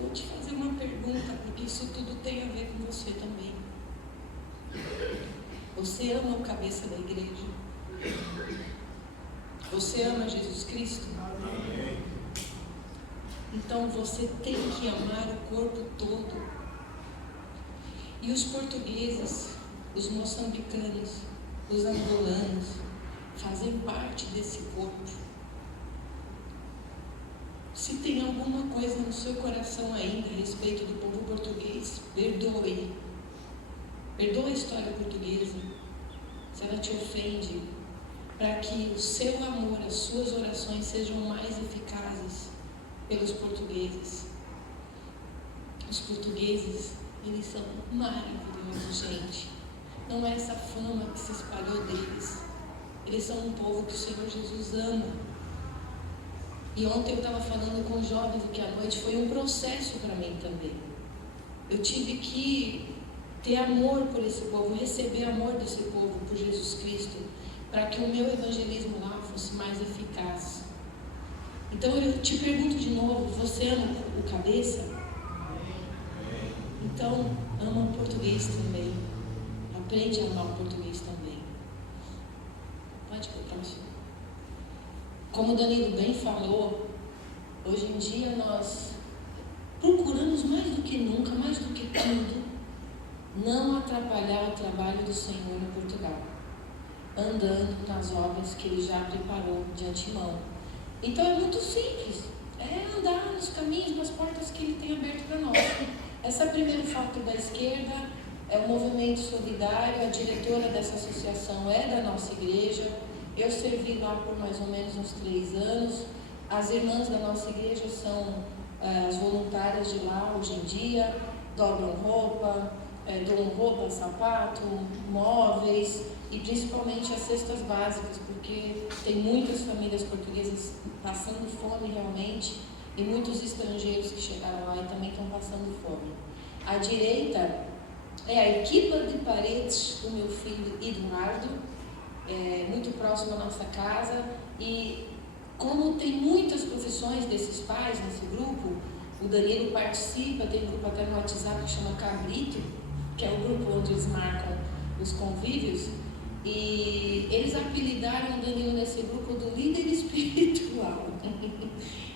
Vou te fazer uma pergunta, porque isso tudo tem a ver com você também. Você ama o cabeça da igreja? Você ama Jesus Cristo? Então você tem que amar o corpo todo. E os portugueses, os moçambicanos, os angolanos fazem parte desse corpo. Se tem alguma coisa no seu coração ainda a respeito do povo português, perdoe. Perdoa a história portuguesa, se ela te ofende, para que o seu amor, as suas orações sejam mais eficazes pelos portugueses. Os portugueses, eles são maravilhosos, gente. Não é essa fama que se espalhou deles. Eles são um povo que o Senhor Jesus ama. E ontem eu estava falando com jovens que a noite foi um processo para mim também. Eu tive que ter amor por esse povo, receber amor desse povo por Jesus Cristo, para que o meu evangelismo lá fosse mais eficaz. Então eu te pergunto de novo, você ama o cabeça? Então ama o português também. Aprende a amar o português também. Pode ir para o próximo. Como o Danilo bem falou, hoje em dia nós procuramos mais do que nunca, mais do que tudo, não atrapalhar o trabalho do Senhor em Portugal, andando nas obras que Ele já preparou de antemão. Então é muito simples, é andar nos caminhos, nas portas que Ele tem aberto para nós. Essa primeira foto da esquerda é o Movimento Solidário, a diretora dessa associação é da nossa igreja. Eu servi lá por mais ou menos uns 3 anos. As irmãs da nossa igreja são as voluntárias de lá hoje em dia, dobram roupa, doam roupa, sapato, móveis e principalmente as cestas básicas, porque tem muitas famílias portuguesas passando fome realmente e muitos estrangeiros que chegaram lá e também estão passando fome. À direita é a equipa de paredes do meu filho Eduardo, muito próximo à nossa casa, e como tem muitas profissões desses pais nesse grupo, o Danilo participa, tem um grupo até no WhatsApp que chama Cabrito, que é o grupo onde eles marcam os convívios, e eles apelidaram o Danilo nesse grupo do líder espiritual.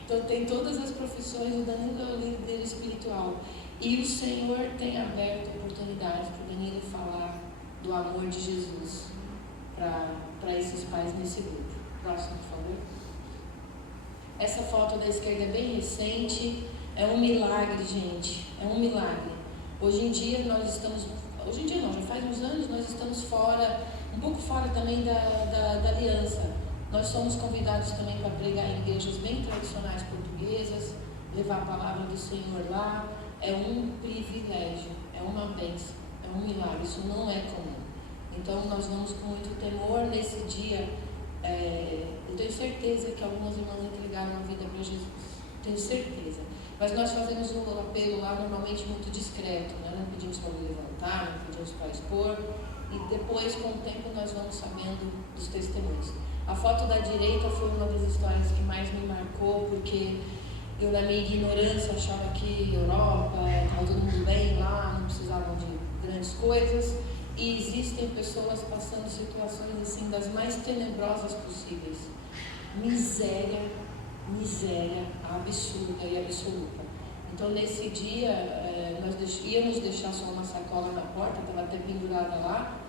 Então tem todas as profissões, o Danilo é o líder espiritual. E o Senhor tem aberto oportunidades para o Danilo falar do amor de Jesus para esses pais nesse grupo. Próximo, por favor. Essa foto da esquerda é bem recente, é um milagre, gente, é um milagre. Hoje em dia não, já faz uns anos nós estamos fora, um pouco fora também da aliança. Nós somos convidados também para pregar em igrejas bem tradicionais portuguesas, levar a palavra do Senhor lá. É um privilégio, é uma bênção, é um milagre, isso não é comum. Então nós vamos com muito temor nesse dia. Eu tenho certeza que algumas irmãs entregaram a vida para Jesus, tenho certeza. Mas nós fazemos um apelo lá normalmente muito discreto, né? Não pedimos para levantar, não pedimos para expor, e depois, com o tempo, nós vamos sabendo dos testemunhos. A foto da direita foi uma das histórias que mais me marcou, porque Eu, na minha ignorância, achava que Europa, estava todo mundo bem lá, não precisavam de grandes coisas. E existem pessoas passando situações assim das mais tenebrosas possíveis. Miséria absurda e absoluta. Então, nesse dia, nós íamos deixar só uma sacola na porta, estava até pendurada lá,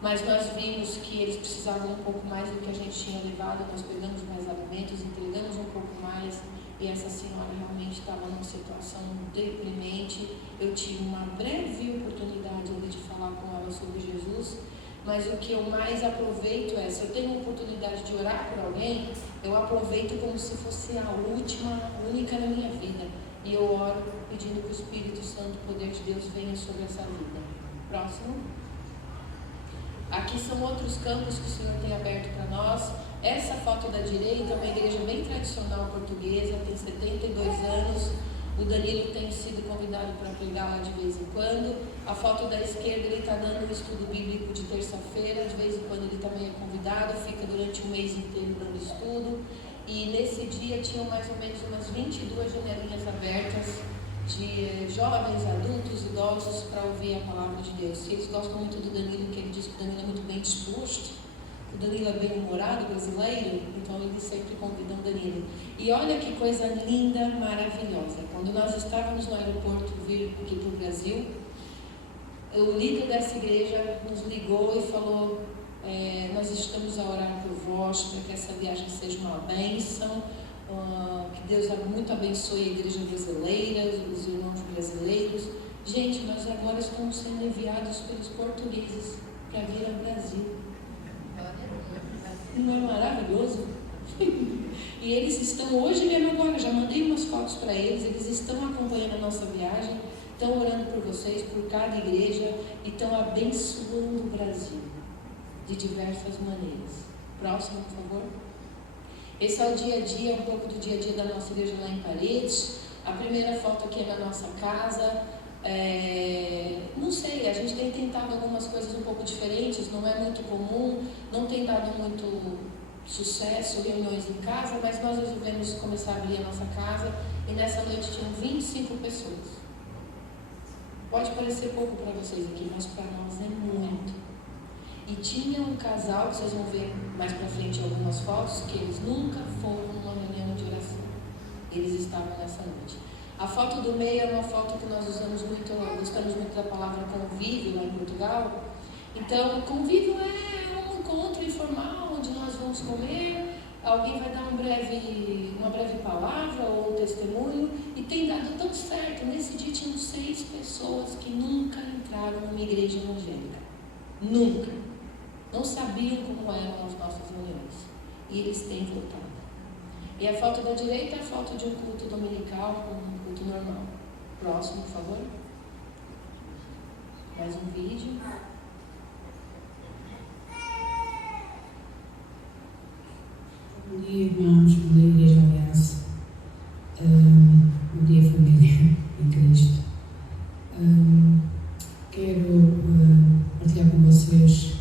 mas nós vimos que eles precisavam um pouco mais do que a gente tinha levado, nós pegamos mais alimentos, entregamos um pouco mais, e essa senhora realmente estava numa situação deprimente. Eu tive uma breve oportunidade ali de falar com ela sobre Jesus, mas o que eu mais aproveito é, se eu tenho a oportunidade de orar por alguém, eu aproveito como se fosse a única na minha vida. E eu oro pedindo que o Espírito Santo, o poder de Deus, venha sobre essa vida. Próximo. Aqui são outros campos que o Senhor tem aberto para nós. Essa foto da direita é uma igreja bem tradicional portuguesa, tem 72 anos. O Danilo tem sido convidado para pregar lá de vez em quando. A foto da esquerda, ele está dando um estudo bíblico de terça-feira. De vez em quando ele também é convidado, fica durante um mês inteiro dando estudo. E nesse dia tinham mais ou menos umas 22 janelinhas abertas de jovens, adultos, idosos para ouvir a palavra de Deus. E eles gostam muito do Danilo, que ele diz que o Danilo é muito bem disposto. O Danilo é bem-humorado, brasileiro, então eles sempre convidam o Danilo. E olha que coisa linda, maravilhosa. Quando nós estávamos no aeroporto vir aqui para o Brasil, o líder dessa igreja nos ligou e falou: nós estamos a orar por vós, para que essa viagem seja uma bênção, que Deus muito abençoe a igreja brasileira, os irmãos brasileiros. Gente, nós agora estamos sendo enviados pelos portugueses para vir ao Brasil. Não é maravilhoso? E eles estão hoje mesmo agora, já mandei umas fotos para eles estão acompanhando a nossa viagem, estão orando por vocês, por cada igreja, e estão abençoando o Brasil de diversas maneiras. Próximo, por favor. Esse é o dia a dia, um pouco do dia a dia da nossa igreja lá em Paredes. A primeira foto aqui é na nossa casa. Não sei, a gente tem tentado algumas coisas um pouco diferentes, não é muito comum, não tem dado muito sucesso, reuniões em casa, mas nós resolvemos começar a abrir a nossa casa e nessa noite tinham 25 pessoas. Pode parecer pouco para vocês aqui, mas para nós é muito. E tinha um casal, que vocês vão ver mais para frente algumas fotos, que eles nunca foram numa reunião de oração. Eles estavam nessa noite. A foto do meio é uma foto que nós usamos muito, gostamos muito da palavra convívio lá em Portugal. Então, convívio é um encontro informal, onde nós vamos comer, alguém vai dar uma breve palavra ou um testemunho, e tem dado tão certo. Nesse dia tinham 6 pessoas que nunca entraram numa igreja evangélica. Nunca. Não sabiam como eram as nossas reuniões. E eles têm voltado. E a foto da direita é a foto de um culto dominical, um culto normal. Próximo, por favor. Mais um vídeo. Bom dia, irmãos. Bom dia, Igreja Aliança. Bom dia, família em Cristo. Quero partilhar com vocês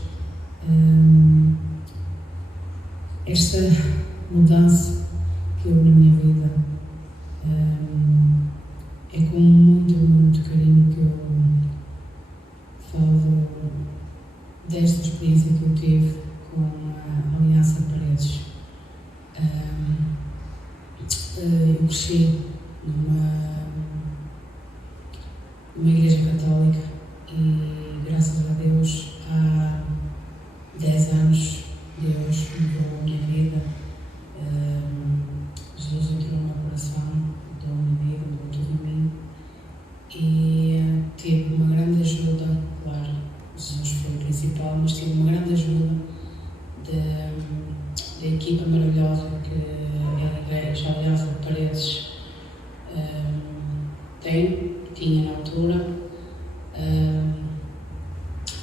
esta mudança que houve na minha vida. É com muito carinho que eu falo desta experiência que eu tive com a Aliança Paredes. Eu cresci numa igreja católica e, graças a Deus, há 10 anos Deus mudou a minha vida. Jesus entrou no meu coração, mudou a minha vida, mudou tudo em mim, e tive uma grande ajuda. Claro, Jesus foi o principal, mas tive uma grande ajuda da equipa maravilhosa que a Igreja Aliança de Paredes tinha na altura.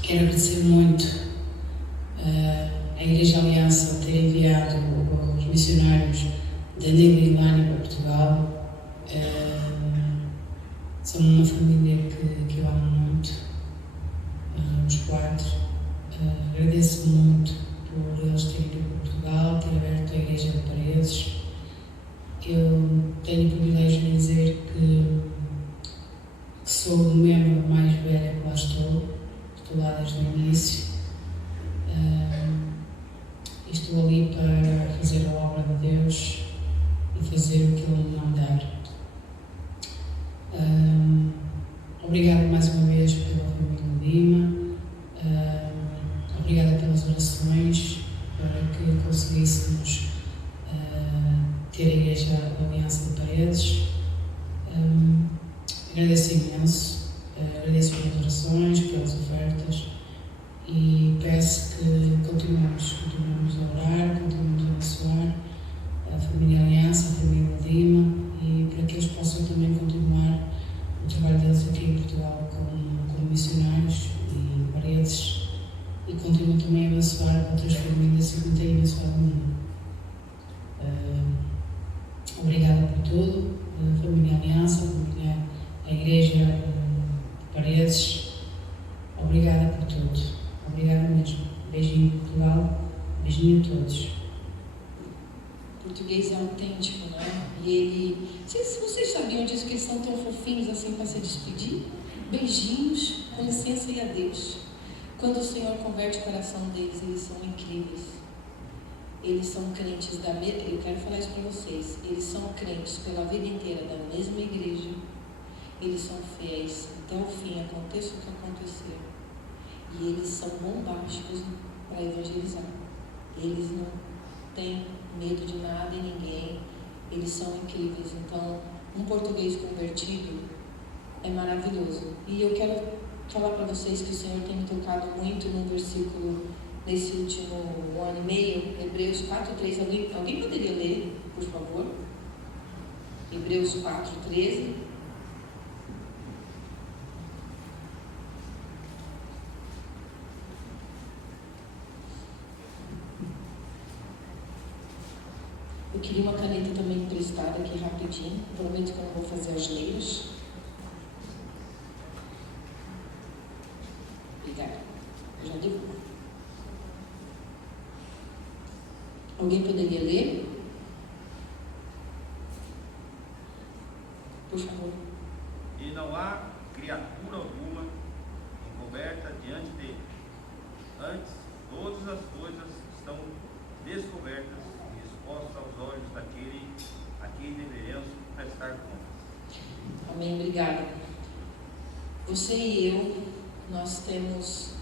Quero agradecer muito a Igreja Aliança ter enviado os missionários Danilo e Ilânia para Portugal. São uma família que eu amo muito, os 4. Agradeço muito por eles terem ido para Portugal, ter aberto a Igreja de Paredes. Eu tenho Ele não dar. Obrigada mais uma vez pela família Lima, obrigada pelas orações para que conseguíssemos ter a Igreja Aliança de Paredes. Agradeço imenso, agradeço pelas orações, pelas ofertas e peço que continuemos a orar, continuemos a abençoar a família Aliança, a família Lima, e para que eles possam também continuar o trabalho deles aqui em Portugal como missionários e paredes, e continuam também a abençoar outras famílias que me têm abençoado o mundo. Obrigada por tudo, a família Aliança, a Igreja de Paredes, obrigada por tudo, obrigada mesmo. Beijinho Portugal, beijinho a todos. O português é autêntico, né? E ele... Vocês sabiam disso, que eles são tão fofinhos assim para se despedir? Beijinhos, com licença e adeus. Quando o Senhor converte o coração deles, eles são incríveis. Eles são crentes da mesma... Eu quero falar isso para vocês. Eles são crentes pela vida inteira da mesma igreja. Eles são fiéis até o fim, aconteça o que acontecer. E eles são bombásticos para evangelizar. Eles não têm medo de nada e ninguém. Eles são incríveis. Então, um português convertido é maravilhoso. E eu quero falar para vocês que o Senhor tem me tocado muito no versículo nesse último ano e meio, Hebreus 4:13. Alguém poderia ler, por favor? Hebreus 4:13. Eu queria uma caneta também emprestada aqui rapidinho. Prometo que eu não vou fazer asneiras. Obrigada. Eu já devolvo. Alguém poderia ler? Por favor. E não há criatura alguma encoberta diante dele. Antes, todas as coisas estão descobertas e expostas aos olhos daquele a quem deveremos prestar contas. Amém, obrigada. Você e eu, nós temos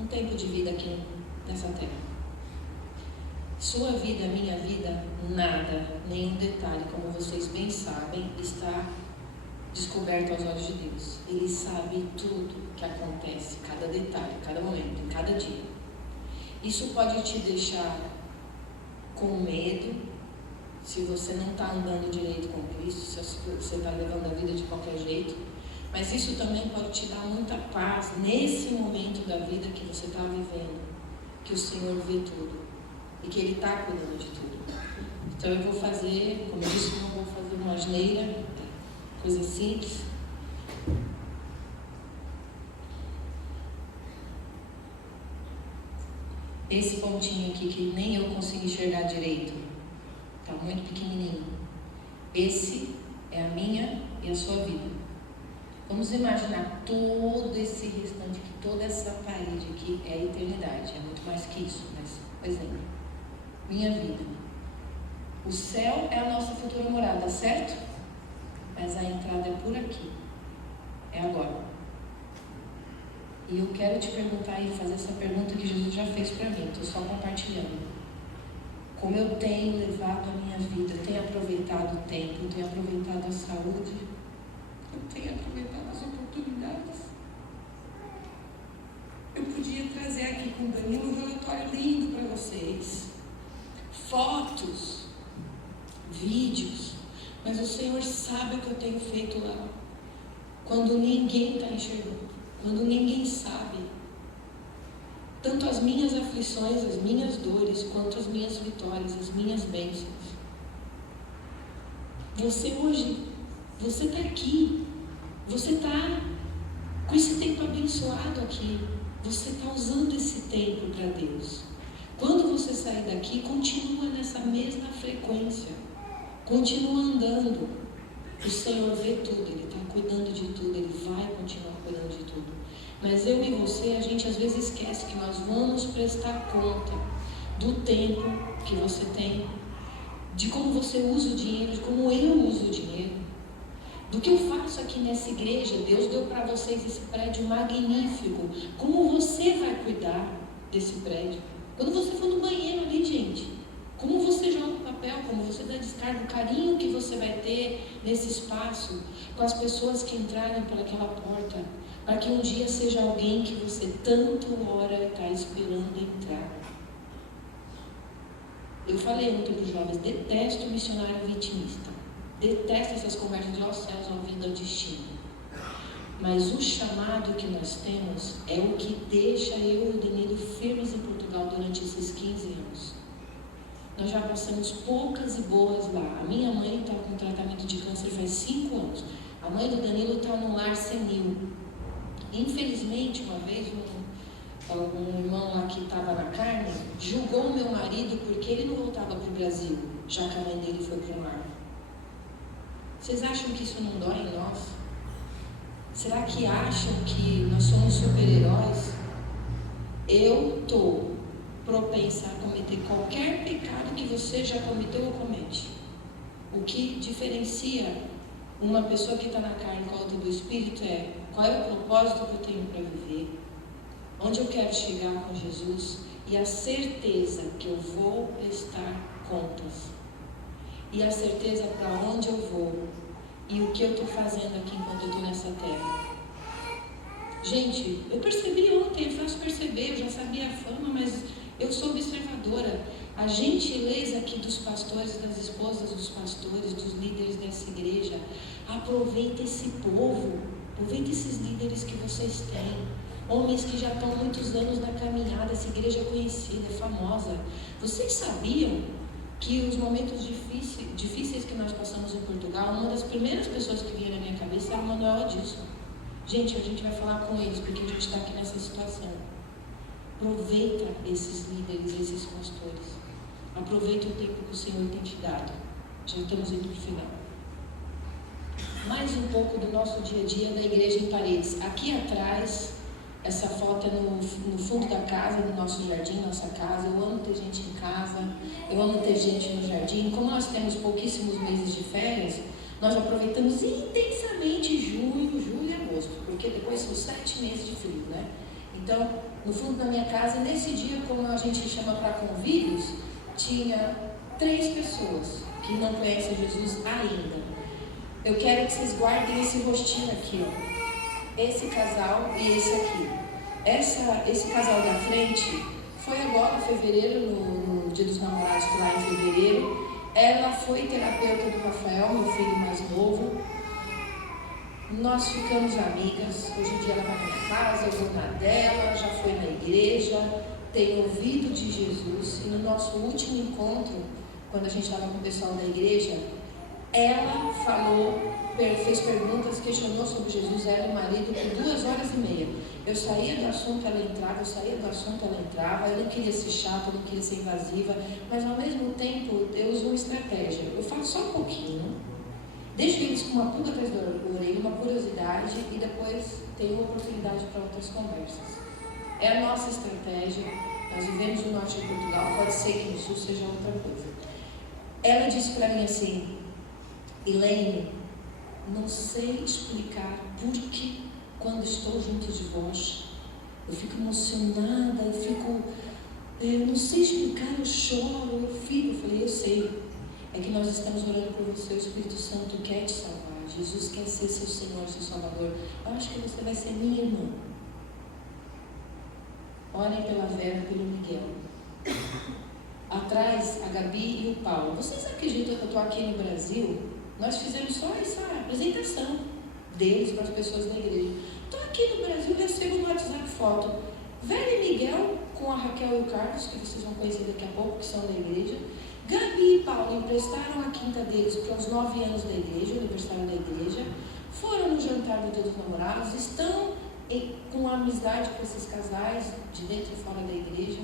um tempo de vida aqui nessa terra. Sua vida, minha vida, nada, nenhum detalhe, como vocês bem sabem, está descoberto aos olhos de Deus. Ele sabe tudo que acontece, cada detalhe, cada momento, cada dia. Isso pode te deixar com medo, se você não está andando direito com Cristo, se você está levando a vida de qualquer jeito. Mas isso também pode te dar muita paz nesse momento da vida que você está vivendo, que o Senhor vê tudo e que Ele está cuidando de tudo. Então eu vou fazer, como eu disse, não vou fazer uma asneira, coisa simples. Esse pontinho aqui que nem eu consigo enxergar direito, está muito pequenininho. Esse é a minha e a sua vida. Vamos imaginar todo esse restante aqui, toda essa parede aqui é a eternidade, é muito mais que isso, mas, por exemplo, minha vida. O céu é a nossa futura morada, certo? Mas a entrada é por aqui, é agora. E eu quero te perguntar e fazer essa pergunta que Jesus já fez para mim, estou só compartilhando. Como eu tenho levado a minha vida, eu tenho aproveitado o tempo, eu tenho aproveitado a saúde, eu tenho aproveitado as oportunidades. Eu podia trazer aqui com o Danilo um relatório lindo para vocês. Fotos, vídeos, mas o Senhor sabe o que eu tenho feito lá. Quando ninguém está enxergando, quando ninguém sabe. Tanto as minhas aflições, as minhas dores, quanto as minhas vitórias, as minhas bênçãos. Você hoje, você está aqui. Você está com esse tempo abençoado aqui. Você está usando esse tempo para Deus. Quando você sair daqui, continua nessa mesma frequência. Continua andando. O Senhor vê tudo, Ele está cuidando de tudo, Ele vai continuar cuidando de tudo. Mas eu e você, a gente às vezes esquece que nós vamos prestar conta do tempo que você tem, de como você usa o dinheiro, de como eu uso o dinheiro, do que eu faço aqui nessa igreja. Deus deu para vocês esse prédio magnífico. Como você vai cuidar desse prédio? Quando você for no banheiro ali, gente, como você joga o papel, como você dá descarga, o carinho que você vai ter nesse espaço, com as pessoas que entrarem pelaquela porta, para que um dia seja alguém que você tanto ora e está esperando entrar. Eu falei ontem para os jovens, detesto o missionário vitimista, detesto essas conversas de aos céus, ao vida, ao destino. Mas o chamado que nós temos é o que deixa eu e o Danilo firmes em Portugal durante esses 15 anos. Nós já passamos poucas e boas lá. A minha mãe está com tratamento de câncer faz 5 anos. A mãe do Danilo está num lar senil. Infelizmente, uma vez, um irmão lá que estava na carne julgou o meu marido porque ele não voltava para o Brasil, já que a mãe dele foi para o mar. Vocês acham que isso não dói em nós? Será que acham que nós somos super-heróis? Eu estou propensa a cometer qualquer pecado que você já cometeu ou comete. O que diferencia uma pessoa que está na carne com a outra do Espírito é qual é o propósito que eu tenho para viver, onde eu quero chegar com Jesus e a certeza que eu vou prestar contas, e a certeza para onde eu vou e o que eu estou fazendo aqui enquanto eu estou nessa terra. Gente, eu percebi ontem, é fácil perceber, eu já sabia a fama, mas eu sou observadora. A gentileza aqui dos pastores, das esposas dos pastores, dos líderes dessa igreja. Aproveita esse povo, aproveita esses líderes que vocês têm. Homens que já estão há muitos anos na caminhada, essa igreja é conhecida, é famosa. Vocês sabiam que os momentos difíceis que nós passamos em Portugal, uma das primeiras pessoas que vinha na minha cabeça era o Manuel Adilson. Gente, a gente vai falar com eles, porque a gente está aqui nessa situação. Aproveita esses líderes, esses pastores. Aproveita o tempo que o Senhor tem te dado. Já estamos indo para o final. Mais um pouco do nosso dia a dia da igreja em Paredes. Aqui atrás, essa foto é no fundo da casa, no nosso jardim, nossa casa. Eu amo ter gente em casa, eu amo ter gente no jardim. Como nós temos pouquíssimos meses de férias, nós aproveitamos intensamente julho e agosto, porque depois são 7 meses de frio, né? Então, no fundo da minha casa, nesse dia, como a gente chama para convívios, tinha 3 pessoas que não conhecem Jesus ainda. Eu quero que vocês guardem esse rostinho aqui, ó. Esse casal e esse aqui. Esse casal da frente foi agora, em fevereiro, no Dia dos Namorados, lá em fevereiro. Ela foi terapeuta do Rafael, meu filho mais novo. Nós ficamos amigas. Hoje em dia ela vai na minha casa, eu vou na dela, já foi na igreja, tem ouvido de Jesus. E no nosso último encontro, quando a gente estava com o pessoal da igreja, ela fez perguntas, questionou sobre Jesus, ela e o marido, por 2 horas e meia. Eu saía do assunto, ela entrava, eu saía do assunto, ela entrava. Eu não queria ser chata, eu não queria ser invasiva, mas ao mesmo tempo eu uso uma estratégia. Eu falo só um pouquinho, deixo eles com uma pulga atrás da orelha, uma curiosidade, e depois tenho oportunidade para outras conversas. É a nossa estratégia. Nós vivemos no norte de Portugal, pode ser que no sul seja outra coisa. Ela disse para mim assim: Elaine, não sei explicar por que quando estou junto de vós eu fico emocionada, eu não sei explicar, eu choro, eu fico. Eu falei, eu sei, é que nós estamos orando por você, o Espírito Santo quer te salvar, Jesus quer ser seu Senhor, seu Salvador. Eu acho que você vai ser minha irmã. Orem pela Vera e pelo Miguel. Atrás, a Gabi e o Paulo. Vocês acreditam que eu estou aqui no Brasil? Nós fizemos só essa apresentação deles para as pessoas da igreja. Estou aqui no Brasil, recebo no WhatsApp foto. Vera e Miguel com a Raquel e o Carlos, que vocês vão conhecer daqui a pouco, que são da igreja. Gabi e Paulo emprestaram a quinta deles para os 9 anos da igreja, o aniversário da igreja. Foram no jantar do Dia dos Namorados, estão com amizade com esses casais, de dentro e fora da igreja.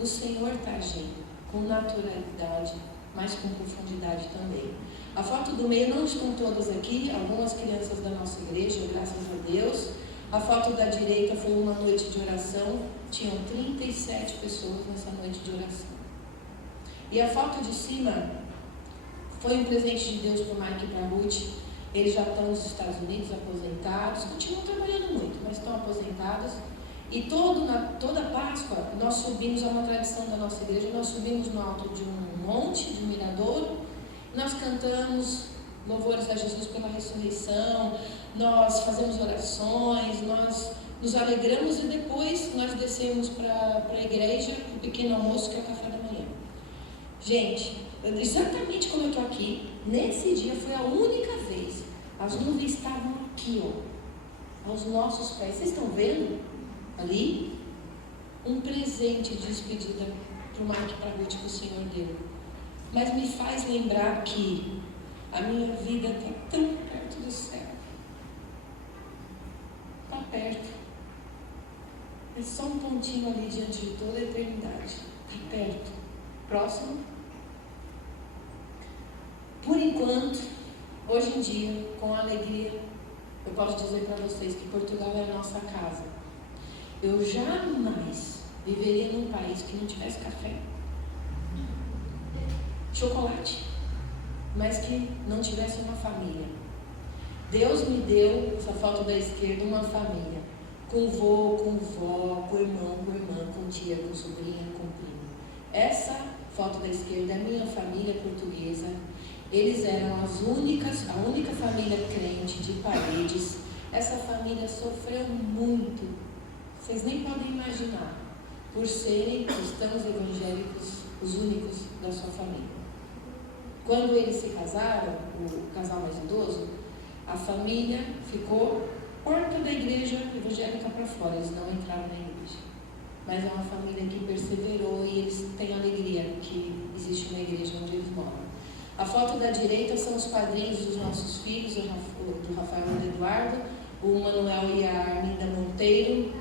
O Senhor está agindo com naturalidade, mas com profundidade também. A foto do meio não estão todas aqui, algumas crianças da nossa igreja, graças a Deus. A foto da direita foi uma noite de oração, tinham 37 pessoas nessa noite de oração. E a foto de cima Foi um presente de Deus para o Mike e para a Ruth. Eles já estão nos Estados Unidos, aposentados, continuam trabalhando muito, mas estão aposentados. E toda Páscoa, nós subimos, é uma tradição da nossa igreja, nós subimos no alto de um monte, de um miradouro, nós cantamos louvores a Jesus pela ressurreição, nós fazemos orações, nós nos alegramos e depois nós descemos para a igreja, para o pequeno almoço, que é o café da manhã. Gente, exatamente como eu estou aqui, nesse dia foi a única vez, as nuvens estavam aqui, ó, aos nossos pés. Vocês estão vendo ali? Um presente de despedida para o Mike e para a Ruth que o Senhor deu. Mas me faz lembrar que a minha vida está tão perto do céu. Está perto. É só um pontinho ali diante de toda a eternidade. Está perto. Próximo. Por enquanto, hoje em dia, com alegria, eu posso dizer para vocês que Portugal é a nossa casa. Eu jamais viveria num país que não tivesse café, chocolate, mas que não tivesse uma família. Deus me deu, essa foto da esquerda, uma família, com vô, com vó, com irmão, com irmã, com tia, com sobrinha, com primo. Essa foto da esquerda é minha família portuguesa. Eles eram a única família crente de Paredes. Essa família sofreu muito, vocês nem podem imaginar, por serem cristãos evangélicos, os únicos da sua família. Quando eles se casaram, o casal mais idoso, a família ficou porta da igreja evangélica para fora, eles não entraram na igreja. Mas é uma família que perseverou e eles têm alegria que existe uma igreja onde eles moram. A foto da direita são os padrinhos dos nossos filhos, do Rafael e do Eduardo, o Manuel e a Arminda Monteiro.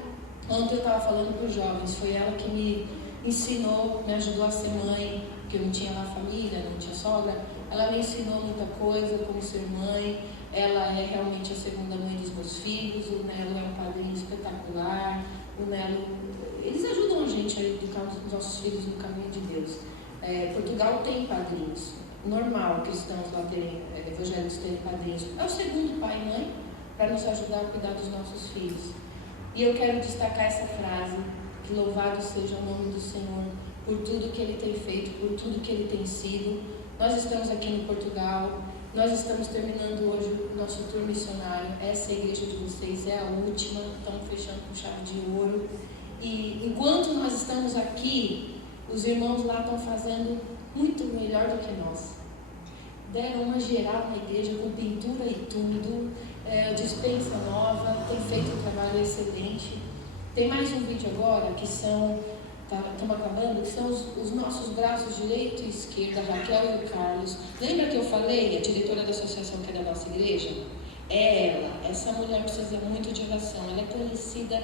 Ontem eu estava falando para os jovens, foi ela que me ensinou, me ajudou a ser mãe, porque eu não tinha lá família, não tinha sogra. Ela me ensinou muita coisa, como ser mãe. Ela é realmente a segunda mãe dos meus filhos. O Nelo é um padrinho espetacular. O Nelo, eles ajudam a gente a educar os nossos filhos no caminho de Deus. Portugal tem padrinhos, normal cristãos lá terem, evangélicos terem padrinhos. É o segundo pai e mãe para nos ajudar a cuidar dos nossos filhos. E eu quero destacar essa frase, que louvado seja o nome do Senhor por tudo que Ele tem feito, por tudo que Ele tem sido. Nós estamos aqui no Portugal, nós estamos terminando hoje o nosso tour missionário. Essa igreja de vocês é a última, estamos fechando com chave de ouro. E enquanto nós estamos aqui, os irmãos lá estão fazendo muito melhor do que nós. Deram uma geral na igreja com pintura e tudo, dispensa nova, tem feito um trabalho excelente. Tem mais um vídeo agora que são, estamos acabando, que são os nossos braços direito e esquerdo, a Raquel e o Carlos. Lembra que eu falei, a diretora da associação que é da nossa igreja? É ela, essa mulher precisa muito de oração, ela é conhecida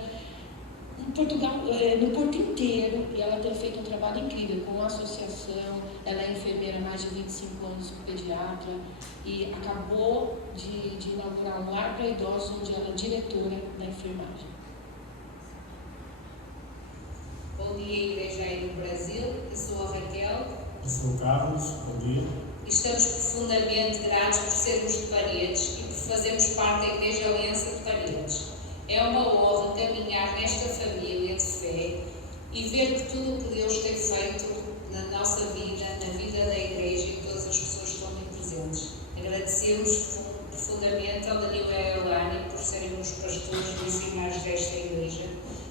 em Portugal, no Porto inteiro, e ela tem feito um trabalho incrível com a associação. Ela é enfermeira há mais de 25 anos, pediatra, e acabou de inaugurar um lar para idosos, onde ela é diretora da enfermagem. Bom dia, igreja aí no Brasil. Eu sou a Raquel. Eu sou o Carlos. Bom dia. Estamos profundamente gratos por sermos de Paredes e por fazermos parte da Igreja Aliança de Paredes. É uma honra caminhar nesta família de fé e ver que tudo o que Deus tem feito na nossa vida, na vida da Igreja e todas as pessoas que estão aqui presentes. Agradecemos profundamente ao Danilo e à Elane por serem os pastores e missionários desta Igreja,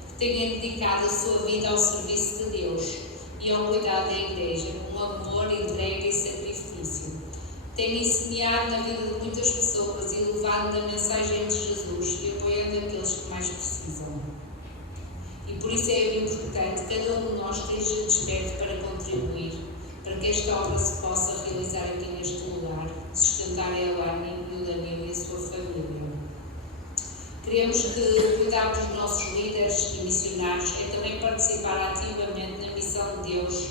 que tenham dedicado a sua vida ao serviço de Deus e ao cuidado da Igreja, com amor, entrega e sacrifício. Tenham semeado na vida de muitas pessoas e levado a mensagem de Jesus e apoiando aqueles que mais precisam. E por isso é importante que cada um de nós esteja desperto para contribuir, para que esta obra se possa realizar aqui neste lugar, sustentar a Elane e o Danilo e a sua família. Queremos que cuidar dos nossos líderes e missionários é também participar ativamente na missão de Deus,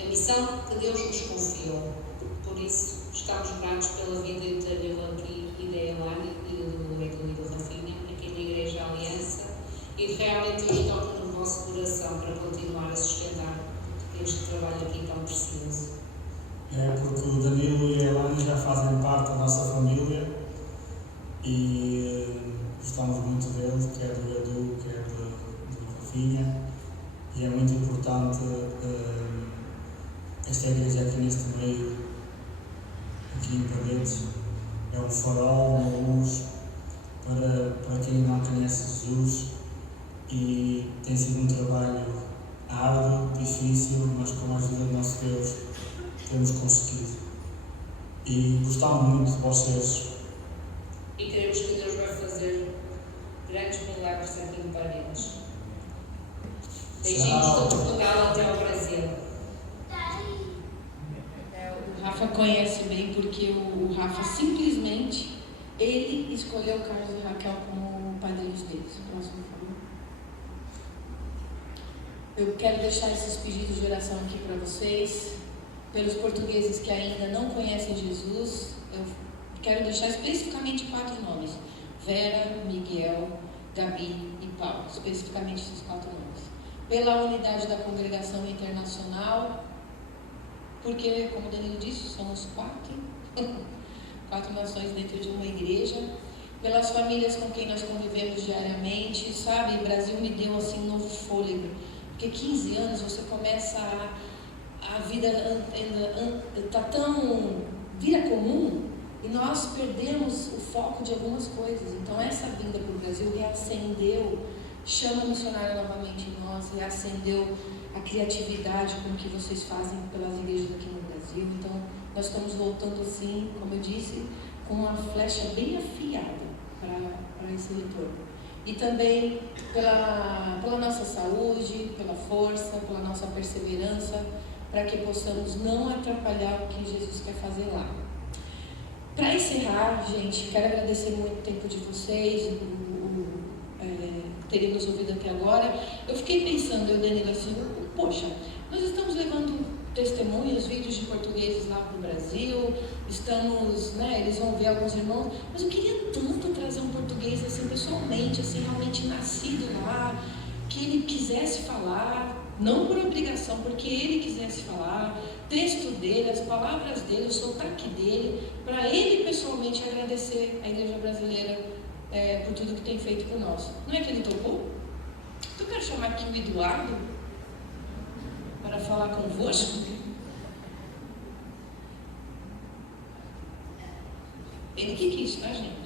a missão que Deus nos confiou. Por isso, estamos gratos pela vida do Danilo aqui e da Elane e do Edu e do Rafinha, aqui na Igreja Aliança, e realmente Deus toca no vosso coração para continuar a sustentar este trabalho aqui tão precioso. É porque o Danilo nossa família e gostamos muito dele, quer do Edu, quer do Rafinha, e é muito importante esta igreja aqui neste meio, aqui em Paredes, é um farol, uma luz para quem não conhece Jesus, e tem sido um trabalho árduo, difícil, mas com a ajuda do nosso Deus temos conseguido. E gostamos muito de vocês. E queremos que Deus vai fazer grandes milagres aqui em Paredes. Beijinhos de Portugal até ao Brasil. O Rafa conhece bem porque o Rafa simplesmente ele escolheu o Carlos e Raquel como padrinhos deles. Próximo, por favor. Eu quero deixar esses pedidos de oração aqui para vocês, pelos portugueses que ainda não conhecem Jesus. Eu quero deixar especificamente 4 nomes: Vera, Miguel, Gabi e Paulo, especificamente esses 4 nomes. Pela unidade da congregação internacional, porque, como Danilo disse, somos 4 nações dentro de uma igreja. Pelas famílias com quem nós convivemos diariamente, sabe? O Brasil me deu assim um novo fôlego, porque 15 anos você começa a vida está tão vira comum e nós perdemos o foco de algumas coisas. Então essa vinda para o Brasil reacendeu, chama o missionário novamente em nós, reacendeu a criatividade com que vocês fazem pelas igrejas aqui no Brasil. Então nós estamos voltando assim, como eu disse, com uma flecha bem afiada para esse retorno. E também pela nossa saúde, pela força, pela nossa perseverança, para que possamos não atrapalhar o que Jesus quer fazer lá. Para encerrar, gente, quero agradecer muito o tempo de vocês, terem nos ouvido até agora. Eu fiquei pensando, eu, Danilo, assim, poxa, nós estamos levando testemunhos, vídeos de portugueses lá para o Brasil, estamos, né, eles vão ver alguns irmãos, mas eu queria tanto trazer um português assim, pessoalmente, assim, realmente nascido lá, que ele quisesse falar, não por obrigação, porque ele quisesse falar, texto dele, as palavras dele, o sotaque dele, para ele pessoalmente agradecer a Igreja Brasileira por tudo que tem feito por nós. Não é que ele topou? Então eu quero chamar aqui o Eduardo para falar convosco. Ele que quis, tá, gente?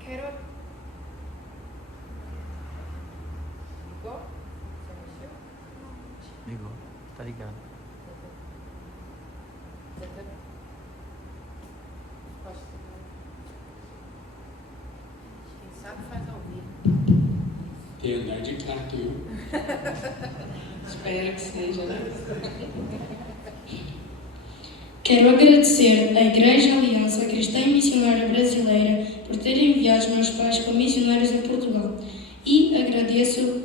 Quero. Ligou? Você mexeu? Ligou, tá ligado. Quem sabe faz ao vivo. Tem andar de craque, viu? Espero que seja, né? Quero agradecer à Igreja Aliança Cristã e Missionária Brasileira por ter enviado os meus pais como missionários a Portugal. E agradeço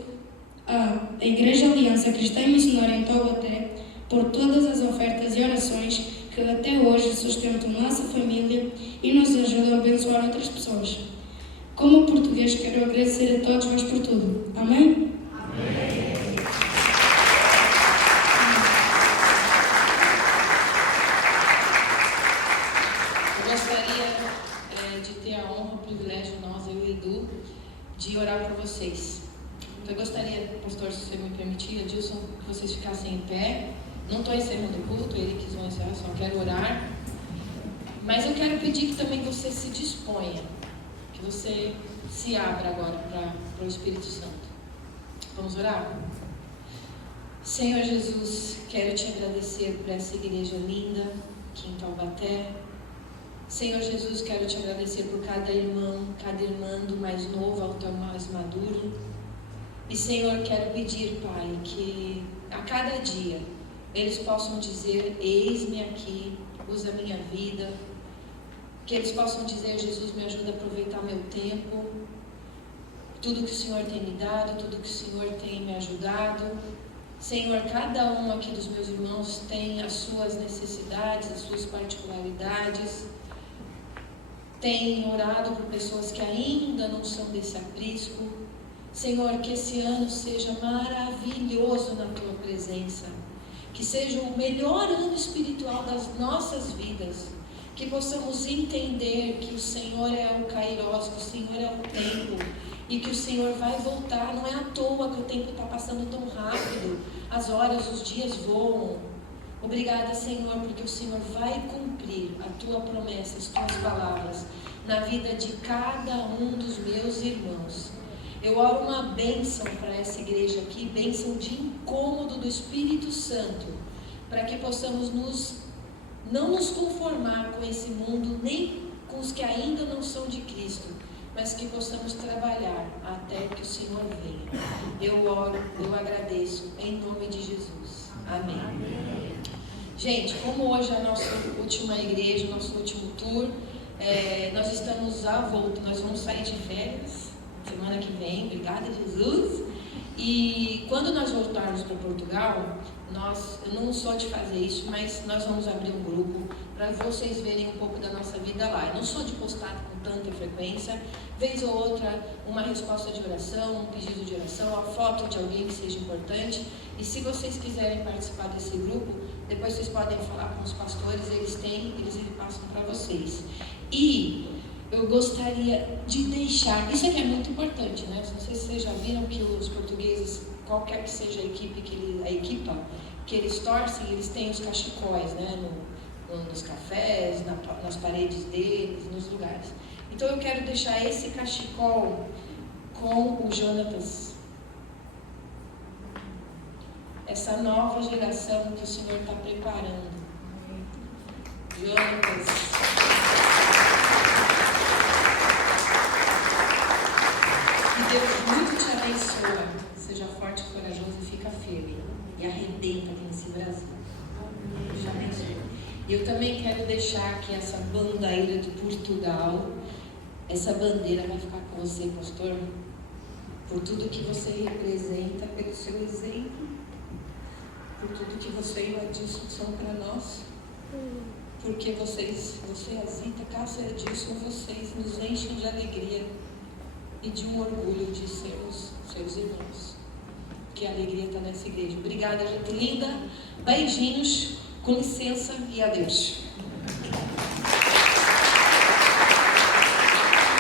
à Igreja Aliança Cristã e Missionária em Taubaté por todas as ofertas e orações que até hoje sustentam nossa família e nos ajudam a abençoar outras pessoas. Como português, quero agradecer a todos vós por tudo. Amém? Amém. De ter a honra, o privilégio, nós, eu e o Edu, de orar por vocês. Então eu gostaria, pastor, se você me permitir, Adilson, que vocês ficassem em pé. Não estou encerrando o culto, ele quis encerrar, só quero orar. Mas eu quero pedir que também você se disponha, que você se abra agora para o Espírito Santo. Vamos orar? Senhor Jesus, quero te agradecer por essa igreja linda aqui em Taubaté. Senhor Jesus, quero te agradecer por cada irmão, cada irmã, do mais novo ao tão mais maduro. E Senhor, quero pedir, Pai, que a cada dia eles possam dizer: eis-me aqui, usa a minha vida. Que eles possam dizer: Jesus, me ajuda a aproveitar meu tempo, tudo que o Senhor tem me dado, tudo que o Senhor tem me ajudado. Senhor, cada um aqui dos meus irmãos tem as suas necessidades, as suas particularidades. Tem orado por pessoas que ainda não são desse aprisco. Senhor, que esse ano seja maravilhoso na Tua presença. Que seja o melhor ano espiritual das nossas vidas. Que possamos entender que o Senhor é o Kairos, que o Senhor é o tempo. E que o Senhor vai voltar. Não é à toa que o tempo está passando tão rápido. As horas, os dias voam. Obrigada, Senhor, porque o Senhor vai cumprir a Tua promessa, as Tuas palavras, na vida de cada um dos meus irmãos. Eu oro uma bênção para essa igreja aqui, bênção de incômodo do Espírito Santo, para que possamos não nos conformar com esse mundo, nem com os que ainda não são de Cristo, mas que possamos trabalhar até que o Senhor venha. Eu oro, eu agradeço, em nome de Jesus. Amém. Gente, como hoje é a nossa última igreja, nosso último tour, nós estamos à volta, nós vamos sair de férias semana que vem, obrigada Jesus. E quando nós voltarmos para Portugal, eu não sou de fazer isso, mas nós vamos abrir um grupo para vocês verem um pouco da nossa vida lá. Eu não sou de postar com tanta frequência, vez ou outra uma resposta de oração, um pedido de oração, a foto de alguém que seja importante. E se vocês quiserem participar desse grupo, depois vocês podem falar com os pastores, eles passam para vocês. E eu gostaria de deixar, isso aqui é muito importante, né? Não sei se vocês já viram que os portugueses, qualquer que seja a equipa que eles torcem, eles têm os cachecóis, né? Nos cafés, nas paredes deles, nos lugares. Então eu quero deixar esse cachecol com o Jonatas. Essa nova geração que o Senhor está preparando. Jonatas. Que Deus muito te abençoe. Seja forte e corajoso e fica firme. E arrebenta aqui nesse Brasil. Deus te abençoe. E eu também quero deixar que essa bandeira de Portugal, essa bandeira vai ficar com você, pastor, por tudo que você representa, pelo seu exemplo, por tudo que você e o Adilson são para nós. Porque você, a Zita, Cássio e Adilson, vocês nos enchem de alegria e de um orgulho de sermos seus irmãos. Que a alegria está nessa igreja. Obrigada, gente linda. Beijinhos, com licença e adeus.